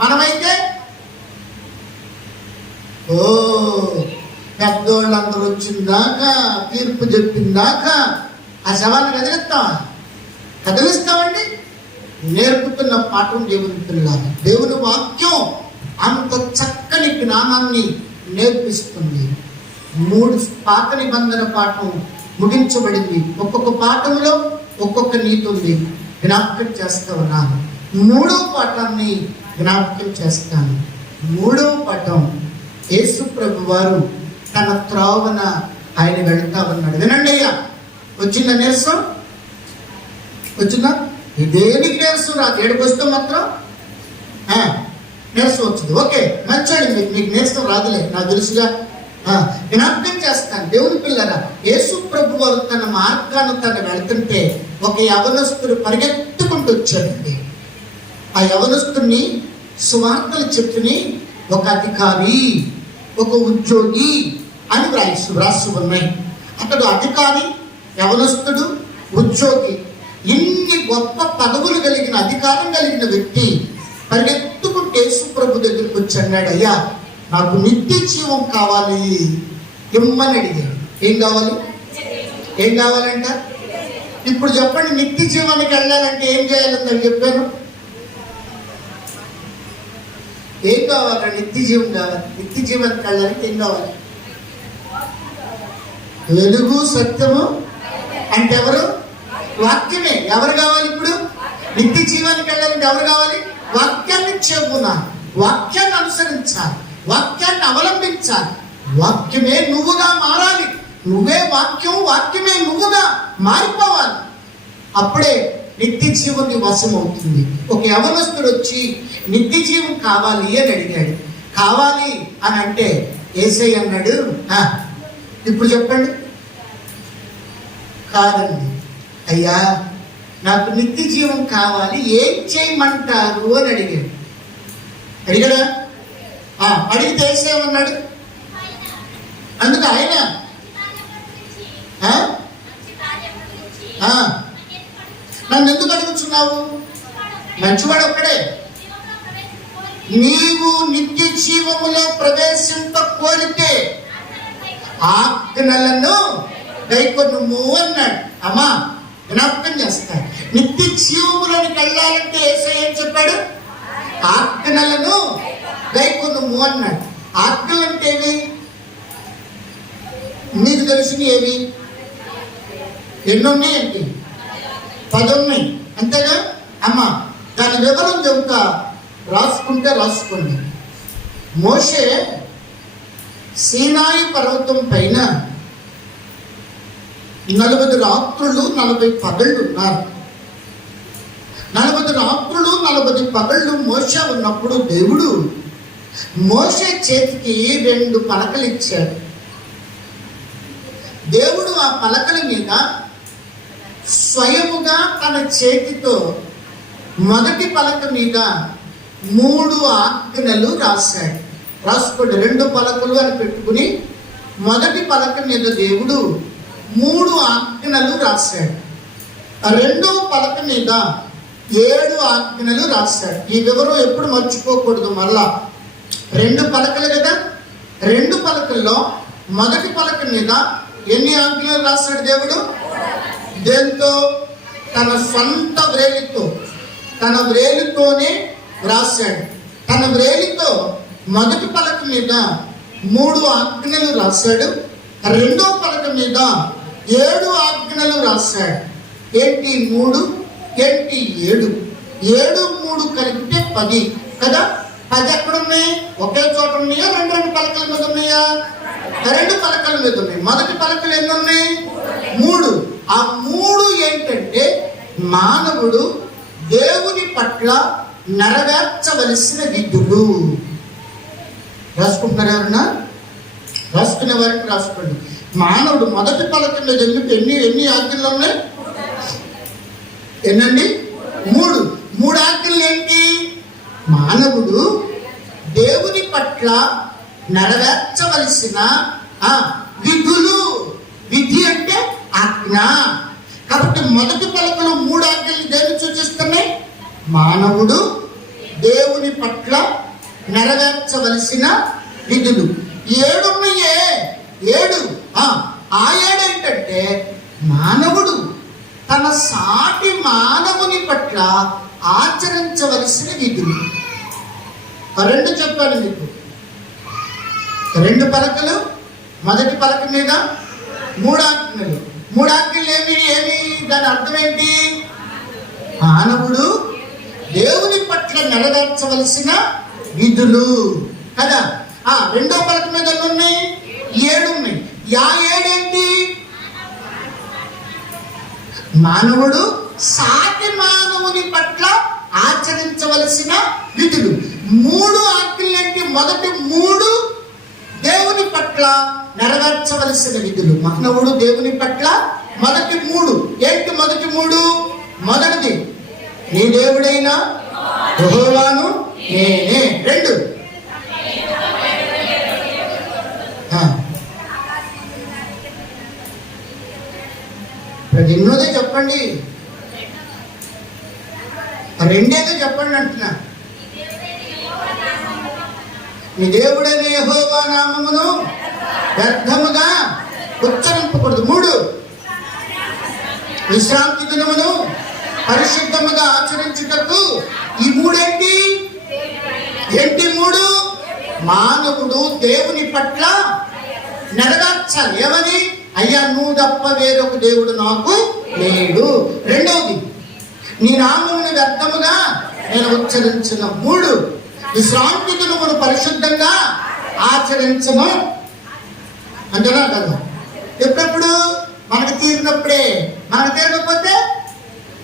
మనమైతే పెద్దోళ్ళందరూ వచ్చిందాకా, తీర్పు చెప్పిందాకా ఆ శవాన్ని కదిలిస్తామండి. నేర్పుతున్న పాఠం దేవుని పిల్లలు. దేవుని వాక్యం అంత చక్కని జ్ఞానాన్ని నేర్పిస్తుంది. 3 పాత నిబంధన పాఠం ముగించబడింది. ఒక్కొక్క పాఠంలో ఒక్కొక్క నీతి ఉంది. జ్ఞాపకం చేస్తా ఉన్నాను. 3వ పాఠాన్ని జ్ఞాపకం చేస్తాను. 3వ పాఠం, యేసు ప్రభు వారు తన త్రోవన ఆయన వెళ్తా ఉన్నాడు. వినండి అయ్యా, వచ్చిందా నీరసం? వచ్చిందా? దేనికి నీరసం రాదు. ఏడుకొస్తే మాత్రం నీరసం వచ్చింది. ఓకే, మంచోడి, మీకు నీరసం రాదులే, నాకు తెలుసుగా. జ్ఞాపకం చేస్తాను దేవుని పిల్లరా, యేసు ప్రభు వారు తన మార్గాన్ని తను వెళ్తుంటే ఒక యవనస్తుడు పరిగెత్తుకుంటూ వచ్చాడండి. ఆ యవనస్తుడిని సువార్తలు చెప్పుని ఒక అధికారి, ఒక ఉద్యోగి అని వ్రాసి ఉన్నాయి. అతడు అధికారి, యవనస్తుడు, ఉద్యోగి, ఇన్ని గొప్ప పదవులు కలిగిన, అధికారం కలిగిన వ్యక్తి పరిగెత్తుకుంటే యేసు ప్రభు దగ్గరికి వచ్చి అన్నాడు, అయ్యా నాకు నిత్య జీవం కావాలి ఇమ్మని అడిగాడు. ఏం కావాలంట? ఇప్పుడు చెప్పండి, నిత్య జీవానికి వెళ్ళాలంటే ఏం చేయాలని నేను చెప్పాను. ఏం కావాలి? నిత్య జీవం కావాలి. నిత్య జీవానికి వెళ్ళాలంటే ఏం కావాలి? వెలుగు, సత్యము అంటే ఎవరు? వాక్యమే. ఎవరు కావాలి? ఇప్పుడు నిత్య జీవానికి వెళ్ళాలంటే ఎవరు కావాలి? వాక్యాన్ని చెప్పున్నాను, వాక్యాన్ని అనుసరించాలి, వాక్యాన్ని అవలంబించాలి. వాక్యమే నువ్వుగా మారాలి. నువ్వే వాక్యం, వాక్యమే నువ్వుగా మారిపోవాలి. అప్పుడే నిత్య జీవం నీ వశం అవుతుంది. ఒక యవనస్తుడు వచ్చి నిత్య జీవం కావాలి అని అడిగాడు. కావాలి అని అంటే యేసయ్య అన్నాడు, ఇప్పుడు చెప్పండి. కాదండి అయ్యా, నాకు నిత్య జీవం కావాలి, ఏం చేయమంటారు అని అడిగాడా? అడిగితే యేసయ్యమన్నాడు. అందుకు ఆయన నన్ను ఎందుకు అడుగుతున్నావు? మంచివాడు ఒక్కడే. నీవు నిత్య జీవములో ప్రవేశింప కోరితే ఆజ్ఞలను గైకొనుము అన్నాడు. అమ్మా జ్ఞాపకం చేస్తాడు. నిత్య జీవములోనికి వెళ్ళాలంటే యేసయ్య ఏం చెప్పాడు? ఆజ్ఞలను గైకొనుము అన్నాడు. ఆజ్ఞలు అంటే ఏవి? మీకు తెలిసిన ఏవి? ఎన్ని ఉన్నాయండి? 10 ఉన్నాయి, అంతేగా అమ్మా? దాని వివరం చెబుతా, రాసుకుంటే రాసుకోండి. మోషే సీనాయి పర్వతం పైన 40 రాత్రులు 40 పగళ్ళు ఉన్నారు. 40 రాత్రులు 40 పగళ్ళు మోషే ఉన్నప్పుడు దేవుడు మోషే చేతికి 2 పలకలు ఇచ్చాడు. దేవుడు ఆ పలకల మీద స్వయముగా తన చేతితో మొదటి పలక మీద 3 ఆజ్ఞలు రాశాడు. రాసుకోండి, 2 పలకలు అని పెట్టుకుని మొదటి పలక మీద దేవుడు 3 ఆజ్ఞలు రాశాడు. ఆ 2వ పలక మీద 7 ఆజ్ఞలు రాశాడు. ఈ వివరం ఎప్పుడు మర్చిపోకూడదు. మళ్ళా 2 పలకలు కదా, 2 పలకల్లో మొదటి పలక మీద ఎన్ని ఆజ్ఞలు రాశాడు దేవుడు? దేంతో? తన సొంత వ్రేలితో, తన వ్రేలితోనే రాశాడు. తన వ్రేలితో మొదటి పలక మీద 3 ఆజ్ఞలు రాశాడు. 2వ పలక మీద 7 ఆజ్ఞలు రాశాడు. ఏంటి 3? ఏంటి 7? 7, 3 కలిపితే 10 కదా. 10 ఎక్కడున్నాయి? ఒకే చోట ఉన్నాయా? 2 పలకల మీద ఉన్నాయా? 2 పలకల మీద ఉన్నాయి. మొదటి పలకలు ఎన్ని ఉన్నాయి? 3. ఆ 3 ఏంటంటే మానవుడు దేవుని పట్ల నెరవేర్చవలసిన విధులు. రాసుకుంటున్నారు ఎవరన్నా? రాసుకునే వారికి రాసుకోండి. మానవుడు మొదటి పలక మీద ఎన్ని ఆజ్ఞలు ఉన్నాయి? ఎన్నండి? 3 ఆజ్ఞలు ఏంటి? మానవుడు దేవుని పట్ల నెరవేర్చవలసిన విధులు. విధి అంటే ఆజ్ఞ. కాబట్టి మొదటి పలకలు 3 ఆజ్ఞలు దేన్ని సూచిస్తున్నాయి? మానవుడు దేవుని పట్ల నెరవేర్చవలసిన విధులు. 7 ఉన్నాయే, 7. ఆ 7 ఏంటంటే మానవుడు తన సాటి మానవుని పట్ల ఆచరించవలసిన విధులు. 2 చెప్పాను మీకు. 2 పలకలు, మొదటి పలక మీద 3 ఆజ్ఞలు. 3 ఆజ్ఞలు ఏమి? దాని అర్థం ఏంటి? మానవుడు దేవుని పట్ల నెరవేర్చవలసిన విధులు కదా. 2వ పలక మీద ఉన్నాయి? 7 ఉన్నాయి. 7 ఏంటి? మానవుడు సాటి మానవుని పట్ల ఆచరించవలసిన విధులు. 3 ఆజ్ఞలు ఏంటి? మొదటి 3 దేవుని పట్ల నెరవేర్చవలసిన విధులు. మానవుడు దేవుని పట్ల మొదటి 3 ఏంటి? మొదటి 3 మొదటిది నీ దేవుడైన యెహోవాను నేనే. 2 ఎన్నోదే చెప్పండి, 2ఏదో చెప్పండి అంటున్నా. నీ దేవుడైన యెహోవా నామమును వ్యర్థముగా ఉచ్చరింపకూడదు. 3 విశ్రాంతి దినమును పరిశుద్ధముగా ఆచరించుటకు. ఈ 3 ఏంటి? 3 మానవుడు దేవుని పట్ల నెరవేర్చాలి. ఏమని? అయ్యా నువ్వు తప్ప వేరొక దేవుడు నాకు లేడు. 2వది నీ నామమును వ్యర్థముగా నేను ఉచ్చరించను. 3 విశ్రాంతి దినమును పరిశుద్ధంగా ఆచరించను అంటున్నా కదా. ఎప్పుడెప్పుడు? మనకు తీరినప్పుడే. మనకు తీరకపోతే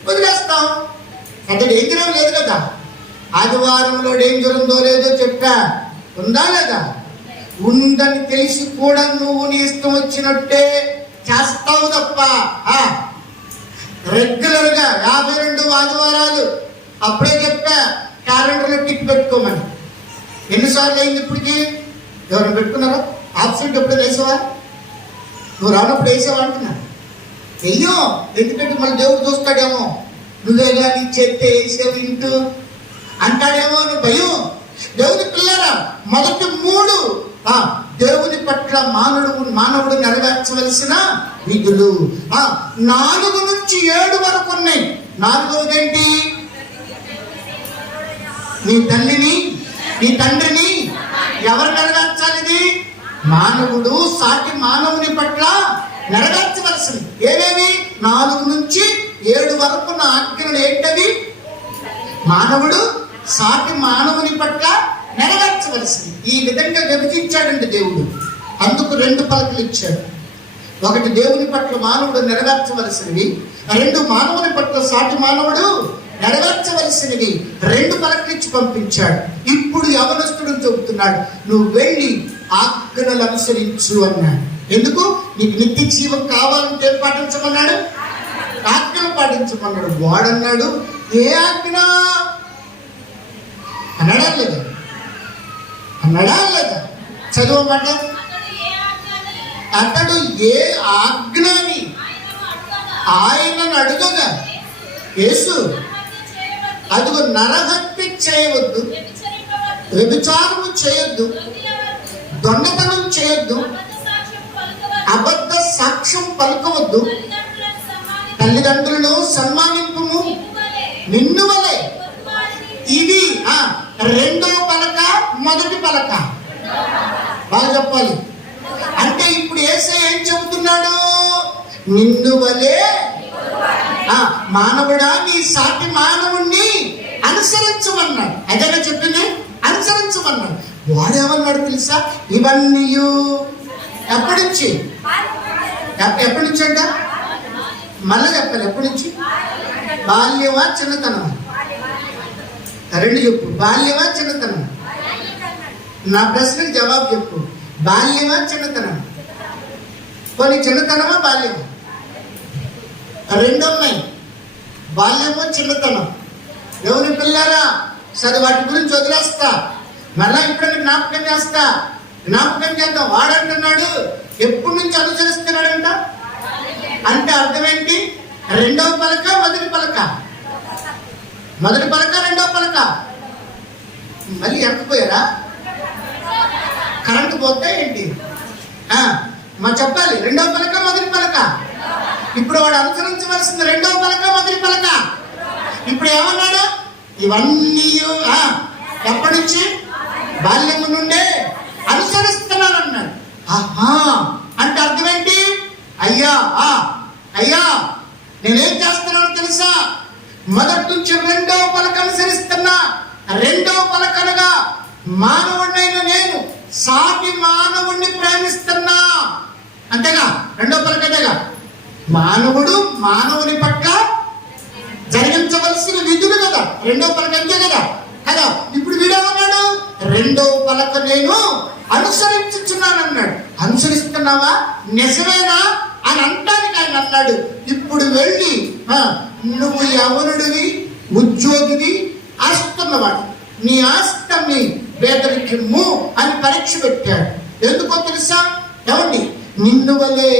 వదిలేస్తాం. పెద్ద డేంజర్ ఏం లేదు కదా. ఆదివారంలో డేంజర్ ఉందో లేదో చెప్పా, ఉందా లేదా? ఉందని తెలిసి కూడా నువ్వు నీ ఇష్టం వచ్చినట్టే చేస్తావు తప్ప రెగ్యులర్ గా 52 ఆదివారాలు అప్పుడే చెప్పా క్యాలెండర్లో టిక్ పెట్టుకోమని. ఎన్నిసార్లు అయింది ఇప్పటికి? ఎవరైనా పెట్టుకున్నారా? ఆబ్సెంట్ ఎప్పుడు వేసావా? నువ్వు రానప్పుడు వేసావా అంటున్నా. వెయ్యో, ఎందుకంటే మళ్ళీ దేవుడు చూస్తాడేమో, నువ్వే కానీ చెప్తే వేసావు ఇంటూ అంటాడేమో అని భయం. దేవుని పిల్లరా, మొదటి 3 దేవుని పట్ల మానవుడు నెరవేర్చవలసిన విధులు. 4 నుంచి 7 వరకు ఉన్నాయి. 4వది ఏంటి? నీ తల్లిని నీ తండ్రిని ఎవరు నెరవేర్చాలి? ఇది మానవుడు సాటి మానవుని పట్ల నెరవేర్చవలసింది. ఏవేవి? 4 నుంచి 7 వరకు నా ఆజ్ఞలు ఏంటవి? మానవుడు సాటి మానవుని పట్ల నెరవేర్చవలసింది. ఈ విధంగా విభజించాడండి దేవుడు. అందుకు 2 పలకలు ఇచ్చాడు. 1 దేవుని పట్ల మానవుడు నెరవేర్చవలసినవి, 2 మానవుని పట్ల సాటి మానవుడు నెరవేర్చవలసినవి. 2 పలకలు ఇచ్చి పంపించాడు. ఇప్పుడు యవనస్తుడు చెబుతున్నాడు, నువ్వు వెళ్ళి ఆజ్ఞలు అనుసరించు అన్నాడు. ఎందుకు? నీకు నిత్య జీవం కావాలంటే ఏం పాటించమన్నాడు? ఆజ్ఞలు పాటించమన్నాడు. వాడన్నాడు, ఏ ఆజ్ఞ అన్నాడా లేదా? అన్నాడా లేదా? చదవమాట. అతడు ఏ ఆజ్ఞని ఆయనను అడుగగా యేసు, అదిగో నరహత్య చేయవద్దు, వ్యభిచారము చేయొద్దు, దొంగతనం చేయొద్దు, అబద్ధ సాక్ష్యం పలకవద్దు, తల్లిదండ్రులను సన్మానింపుము, నిన్ను వలె. ఇవి 2వ పలక, మొదటి పలక. బాగా చెప్పాలి. అంటే ఇప్పుడు యేసయ్య ఏం చెబుతున్నాడు? నిన్ను వలె మానవుడా నీ సాటి మానవుణ్ణి అనుసరించమన్నాడు. అదేగా చెప్పింది, అనుసరించమన్నాడు. వాడేమన్నాడు తెలుసా? ఇవన్నీ ఎప్పటి నుంచి అంట? మళ్ళీ చెప్పాలి. ఎప్పటి నుంచి? బాల్యమా చిన్నతనమా? 2 చెప్పు. బాల్యమా చిన్నతనం? నా ప్రశ్నకు జవాబు చెప్పు. బాల్యమా చిన్నతనం? కొన్ని చిన్నతనమా బాల్యమా? 2 ఉన్నాయి. బాల్యము చిన్నతనం. దేవుని పిల్లారా, సరే వాటి గురించి వదిలేస్తా. మళ్ళా ఇప్పుడు జ్ఞాపకం చేద్దాం. వాడంటున్నాడు ఎప్పటి నుంచి అనుసరిస్తున్నాడంట అంటే అర్థం ఏంటి? 2వ పలక, మొదటి పలక? మొదటి పలక, 2వ పలక. మళ్ళీ ఎక్కపోయారా? కరెంటు పోతే ఏంటి? చెప్పాలి. 2వ పలక, మొదటి పలక? ఇప్పుడు వాడు అనుసరించవలసింది 2వ పలక, మొదటి పలక? ఇప్పుడు ఏమన్నాడు? ఇవన్నీ ఎప్పటి నుంచి? బాల్యము నుండే అనుసరిస్తున్నానన్నాడు. అంటే అర్థం ఏంటి? అయ్యా నేనేం చేస్తున్నానో తెలుసా? మొదటి నుంచి 2వ పలక అనుసరిస్తున్నా. 2వ పలకనగా మానవుడినైన నేను సాటి మానవుణ్ణి ప్రేమిస్తున్నా. అంతేగా? 2వ పలక అంతేగా? మానవుడు మానవుని పట్ల జరిగించవలసిన విధులు కదా 2వ పలక, అంతే కదా? ఇప్పుడు వీడేమన్నాడు? 2వ పలక నేను అనుసరించుచున్నానన్నాడు. అనుసరిస్తున్నావా? నిజమేనా అని అంటానికి ఆయన అన్నాడు. ఇప్పుడు వెళ్ళి నువ్వు యవనుడివి, ఉద్యోగివి, ఆస్తున్నవాడు, నీ ఆస్తిని పేదరికము అని పరీక్ష పెట్టాడు. ఎందుకో తెలుసా? ఏమండి? నిన్ను వలే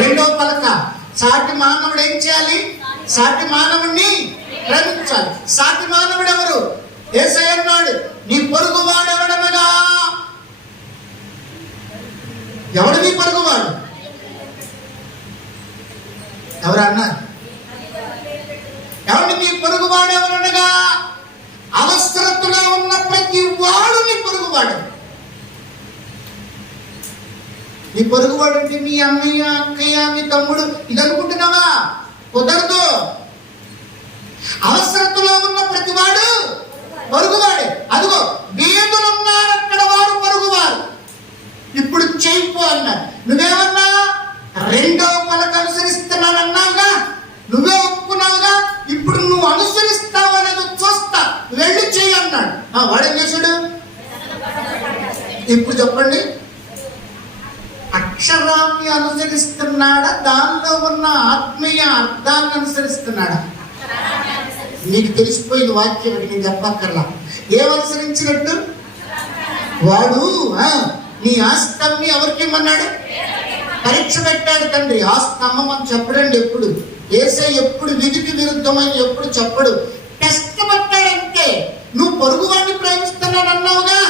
2వ పలక. సాటి మానవుడు ఏం చేయాలి? సాటి మానవుడిని ప్రేమించాలి. సాటి మానవుడు ఎవరు? యేసయ్య అన్నాడు, నీ పొరుగువాడు ఎవడనగా. ఎవడు నీ పొరుగువాడు? ఎవరు అన్నారు? ఎవడు నీ పొరుగువాడు ఎవరనగా? అవసరతులో ఉన్న ప్రతి వాడు నీ పొరుగువాడు. నీ పొరుగువాడు అంటే మీ అన్నయ్య, అక్కయ్య, మీ తమ్ముడు ఇది అనుకుంటున్నావా? కుదరదు. అవసరతులో ఉన్న ప్రతి వాడు పొరుగువాడు. అదిగో బీదులు ఉన్నారు, అక్కడ వారు పొరుగువారు. ఇప్పుడు చేయిపో అన్నారు. నువ్వేమన్నా? 2వ పలక అనుసరిస్తున్నానన్నావుగా, నువ్వే ఒప్పుకున్నావుగా. ఇప్పుడు నువ్వు అనుసరిస్తావు అనేది చూస్తా, వెళ్ళి చెయ్యి అన్నాడు. వాడేం చేశాడు? ఇప్పుడు చెప్పండి, అక్షరాన్ని అనుసరిస్తున్నాడా, దానిలో ఉన్న ఆత్మీయ అర్థాన్ని అనుసరిస్తున్నాడా? నీకు తెలిసిపోయింది వాక్యం, నేను చెప్పక్కర్లా. ఏమనుసరించినట్టు? వాడు నీ ఆస్తి ఎవరికి ఇమ్మన్నాడు? పరీక్ష పెట్టాడు తండ్రి. ఆస్తి అమ్మమని చెప్పడండి ఎప్పుడు. యేసయ్య ఎప్పుడు విధికి విరుద్ధమని ఎప్పుడు చెప్పడు. టెస్ట్ పెట్టాడంటే నువ్వు పొరుగువాడు అనుసరిస్తున్నాడు అన్నావుగా.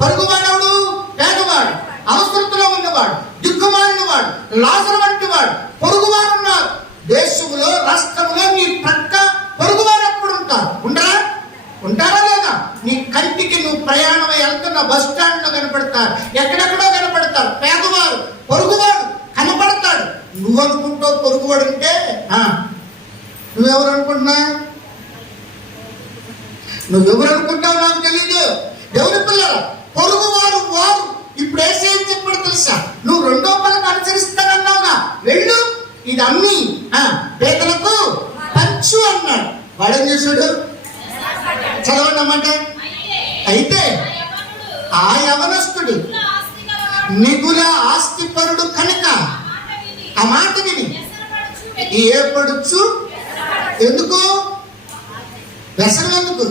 పొరుగువాడవుడు పేదవాడు, అవసరతలో ఉన్నవాడు, దిక్కుమాలినవాడు, లాజరు వంటి వాడు, పొరుగువాడు ఉన్నారు. దేశంలో రాష్ట్రంలో నీ ప్రక్క పొరుగువారు ఎప్పుడు ఉంటారు? ఉండరా? ఉంటారా లేదా? నీ కంటికి నువ్వు ప్రయాణం వెళ్తున్న బస్ స్టాండ్ లో కనపడతారు, ఎక్కడెక్కడో కనపడతారు. పేదవారు, పొరుగువాడు కనపడతాడు. నువ్వు అనుకుంటావు పొరుగువాడు అంటే నువ్వెవరు అనుకుంటున్నా? నువ్వెవరు అనుకుంటావు నాకు తెలీదు. దేవుని పిల్లల పొరుగువారు వారు. ఇప్పుడు ఏం చెప్పాడు తెలుసా? నువ్వు రెండో పలకు అనుసరిస్తానన్నావుగా, వెళ్ళు ఇది అమ్మి పేదలకు పంచు అన్నాడు. వాడేం చేశాడు? చదవండి అన్నమాట. అయితే ఆ యవనస్తుడు మిగుల ఆస్తిపరుడు కనుక ఆ మాట విని ఏ పడుచు ఎందుకు వ్యసనం? ఎందుకు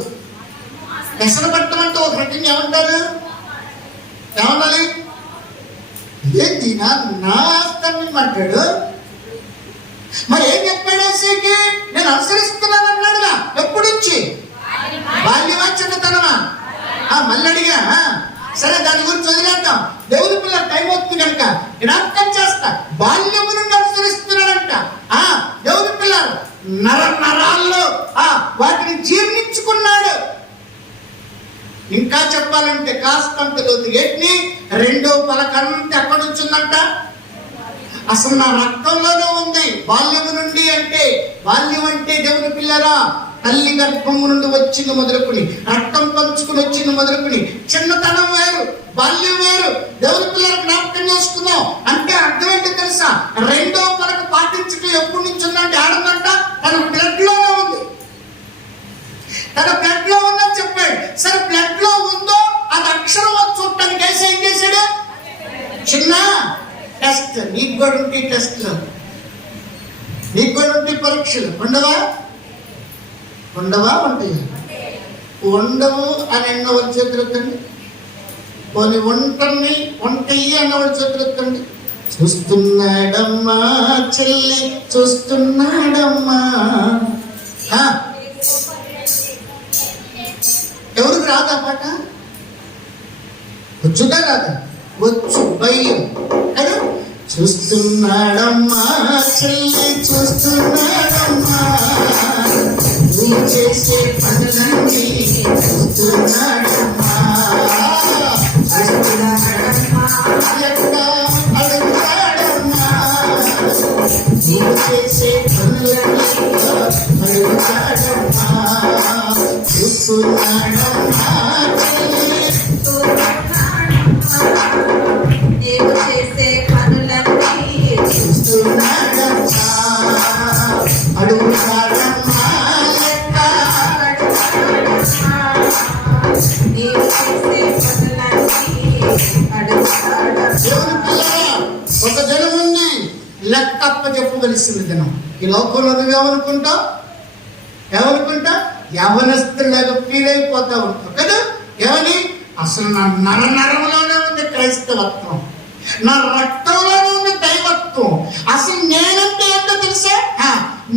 వ్యసన పట్టడం అంటే ఒక రకంగా ఏమంటారు? ఏమన్నాలి? ఏంటి నా ఆస్తి అంటాడు. మరి ఏం చెప్పాడు? ఏసీకి నేను అనుసరిస్తున్నాను అన్నాడుగా. ఎప్పుడు నుంచి? బాల్యమా చిన్నతనమా? మళ్ళీ అడిగా. సరే, దాని గురించి వదిలేద్దాం. దేవుని పిల్లల టైం అవుతుంది కనుక జ్ఞాపకం చేస్తా. బాల్యము నుండి అనుసరిస్తున్నాడంట. దేవుని పిల్లలు నరాల్లో వాటిని జీర్ణించుకున్నాడు. ఇంకా చెప్పాలంటే కాస్తంత లోతు ఎట్ని రెండో పలకంతా ఎక్కడి నుంచి ఉందంట? అసలు నా రక్తంలోనే ఉంది. బాల్యము నుండి అంటే, బాల్యం అంటే దేవుని పిల్లరా తల్లి గర్భము నుండి వచ్చింది మొదలుకుని, రక్తం పంచుకుని వచ్చింది మొదలుకుని, చిన్నతనం వేరు, బాల్యం వేరు. దేవుని పిల్లలకు జ్ఞాపకం చేసుకుందాం. అంటే అర్థం ఏంటి తెలుసా? రెండో పలక పాటించడం ఎప్పటి నుంచి ఉందంటే ఆడదంట తన బ్లడ్ లోనే ఉంది. తన బ్లడ్ లో ఉందని చెప్పాడు. సరే, బ్లడ్ లో ఉందో అది అక్షరం చూడటానికి ఏం చేశాడు? చిన్న టెస్ట్. నీకు కూడా ఉంటాయి టెస్ట్లు, నీకు కూడా ఉంటాయి పరీక్షలు. ఉండవా? ఉంటాయి. ఉండవు అని అన్నవాళ్ళు చేతులెత్తండి. పోనీ ఉంటాయి అన్నవాళ్ళు చేతులెత్తండి. చూస్తున్నాడమ్మా చెల్లి, చూస్తున్నాడమ్మా. ఎవరికి రాదా పాట? వచ్చుదా రాదా? వచ్చు, భయం కదా. చూస్తున్నాడమ్మా చెల్లి, చూస్తున్నాడమ్మా, నువ్వు చేసే పనులన్నీ చూస్తున్నాడమ్మా. అడుగుతాడమ్మా, నువ్వు చేసే పనులన్నీ అడుగుతాడమ్మా. చూస్తున్నాడమ్మా చెల్లి, నీవు చేసే పనులన్నీ చూస్తున్నాడమ్మా. అడుగుతాడమ్మా, నీవు చేసే పనులన్నీ అడుగుతాడమ్మా. ఒక జనం ఉంది, లెక్కప్ప చెప్పవలసిన జనం. ఈ లోకంలో నువ్వేమనుకుంటావు? యవనస్తులాగా ఫీల్ అయిపోతా ఉంటావు కదా. ఏమని? అసలు నా నరంలోనే ఉంది క్రైస్తవత్వం, నా రక్తంలోనే ఉంది దైవత్వం. అసలు నేనంటే ఏంటో తెలుసా?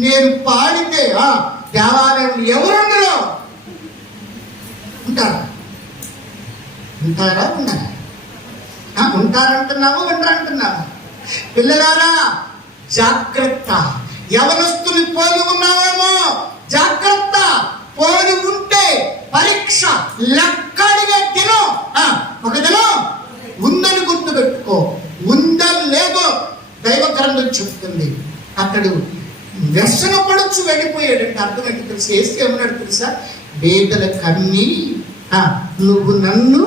నేను పాడితే దేవాలయం ఎవరుండరు? ఉంటారా? ఉంటారంటున్నావు, ఉండరంటున్నావు. పిల్లలారా జాగ్రత్త. యవనస్తుని పోలి ఉన్నావేమో, జాగ్రత్త. పోలి ఉంటే పరీక్ష లెక్కడిగే దినం ఒక దినం ఉందని గుర్తు పెట్టుకో. ఉందా లేదో దైవ గ్రంథం చెప్తుంది. అతడు వ్యసన పడుచు వెళ్ళిపోయాడంటే అర్థం ఏంటి తెలుసా? ఏసి ఏమన్నాడు తెలుసా? బేదల కన్ని నువ్వు నన్ను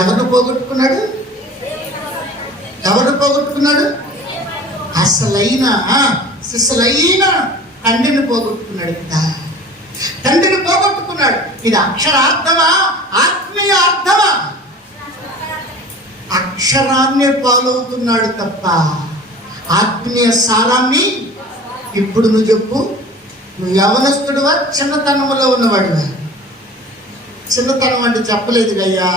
ఎవరు పోగొట్టుకున్నాడు? అసలైన సిసలైన తండ్రిని పోగొట్టుకున్నాడు కదా. తండ్రిని పోగొట్టుకున్నాడు. ఇది అక్షరార్థమా, ఆత్మీయ అర్థమా? అక్షరాన్ని పాలవుతున్నాడు తప్ప ఆత్మీయ సారాన్ని. ఇప్పుడు నువ్వు చెప్పు, నువ్వు యవనస్తుడివా, చిన్నతనంలో ఉన్నవాడివా? చిన్నతనం అంటే చెప్పలేదు అయ్యా.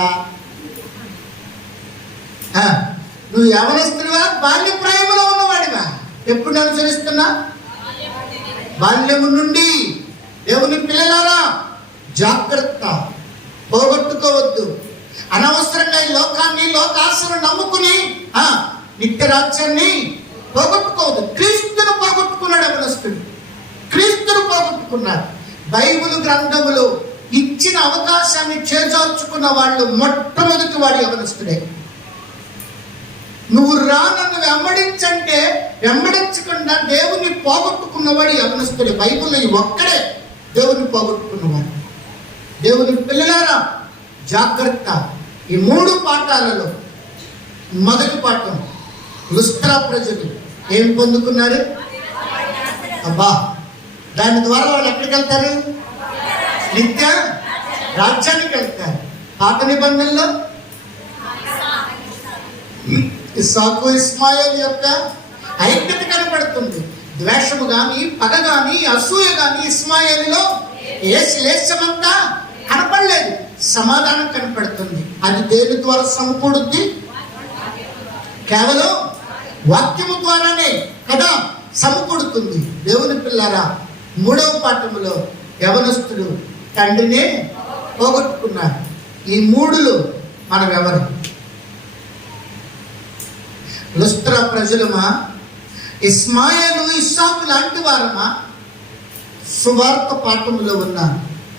నువ్వు యవనస్తుడివా, బాల్యప్రాయంలో ఉన్నవాడివా? ఎప్పుడు అనుసరిస్తున్నా? బాల్యము నుండి. దేవుని పిల్లలారా జాగ్రత్త. పోగొట్టుకోవద్దు. అనవసరంగా ఈ లోకాన్ని, లోకాశను నమ్ముకుని నిత్య రాజ్యాన్ని పోగొట్టుకోవద్దు. క్రీస్తును పోగొట్టుకున్నాడు యవనస్తుడు, క్రీస్తును పోగొట్టుకున్నాడు. బైబిల్ గ్రంథములు ఇచ్చిన అవకాశాన్ని చేజార్చుకున్న వాళ్ళు మొట్టమొదటి వాడు యవనస్తుడే. నువ్వు రా నన్ను వెంబడించంటే వెంబడించకుండా దేవుని పోగొట్టుకున్నవాడు యవనస్తుడే. బైబిల్లో ఒక్కడే దేవుని పోగొట్టుకున్నవాడు. దేవుని పిల్లలారా జాగ్రత్త. ఈ 3 పాఠాలలో మొదటి పాఠం, లుస్త్రా ప్రజలు ఏం పొందుకున్నారు? అబ్బా, దాని ద్వారా వాళ్ళు ఎక్కడికి వెళ్తారు? నిత్య రాజ్యానికి వెళ్తారు. పాత నిబంధనలో ఇస్సాకు ఇస్మాయిల్ యొక్క ఐక్యత కనపడుతుంది. ద్వేషము గాని, పగ గాని, అసూయ గాని ఇస్మాయిల్లో లేశమంతా కనపడలేదు. సమాధానం కనపడుతుంది. అది దేని ద్వారా సమకూడుద్ది? కేవలం వాక్యము ద్వారానే కదా సమకూడుతుంది. దేవుని పిల్లారా, 3వ పాఠములో యవనస్తుడు తండ్రినే పోగొట్టుకున్నారు. ఈ 3లో మనం ఎవరు? లుస్త్రా ప్రజలమా, ఇస్మాయిలు ఇస్సాకు లాంటి వారమా, సువార్త పాఠములో ఉన్న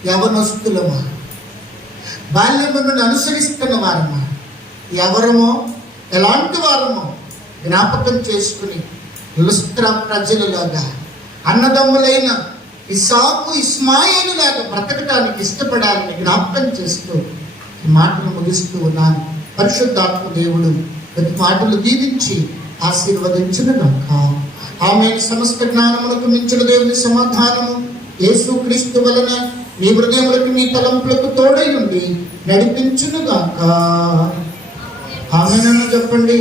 యవనస్తులమా, బాల్యమును అనుసరిస్తున్న వారమా? ఎవరమో, ఎలాంటి వారమో జ్ఞాపకం చేసుకుని లుస్త్రా ప్రజలలాగా అన్నదమ్ములైన ఇస్సాకు ఇస్మాయిలు లాగా బ్రతకటానికి ఇష్టపడాలని జ్ఞాపకం చేస్తూ ఈ మాటలు ముగిస్తూ ఉన్నాను. పరిశుద్ధాత్మ దేవుడు ప్రతి మాటలు దీవించి ఆశీర్వదించునుగాక. ఆమేన్. సమస్త జ్ఞానములకు మించిన దేవుని సమాధానము యేసు క్రీస్తు వలన మీ హృదయములకు, మీ తలంపులకు తోడై ఉండి నడిపించునుగాక. ఆమేన్ అని చెప్పండి.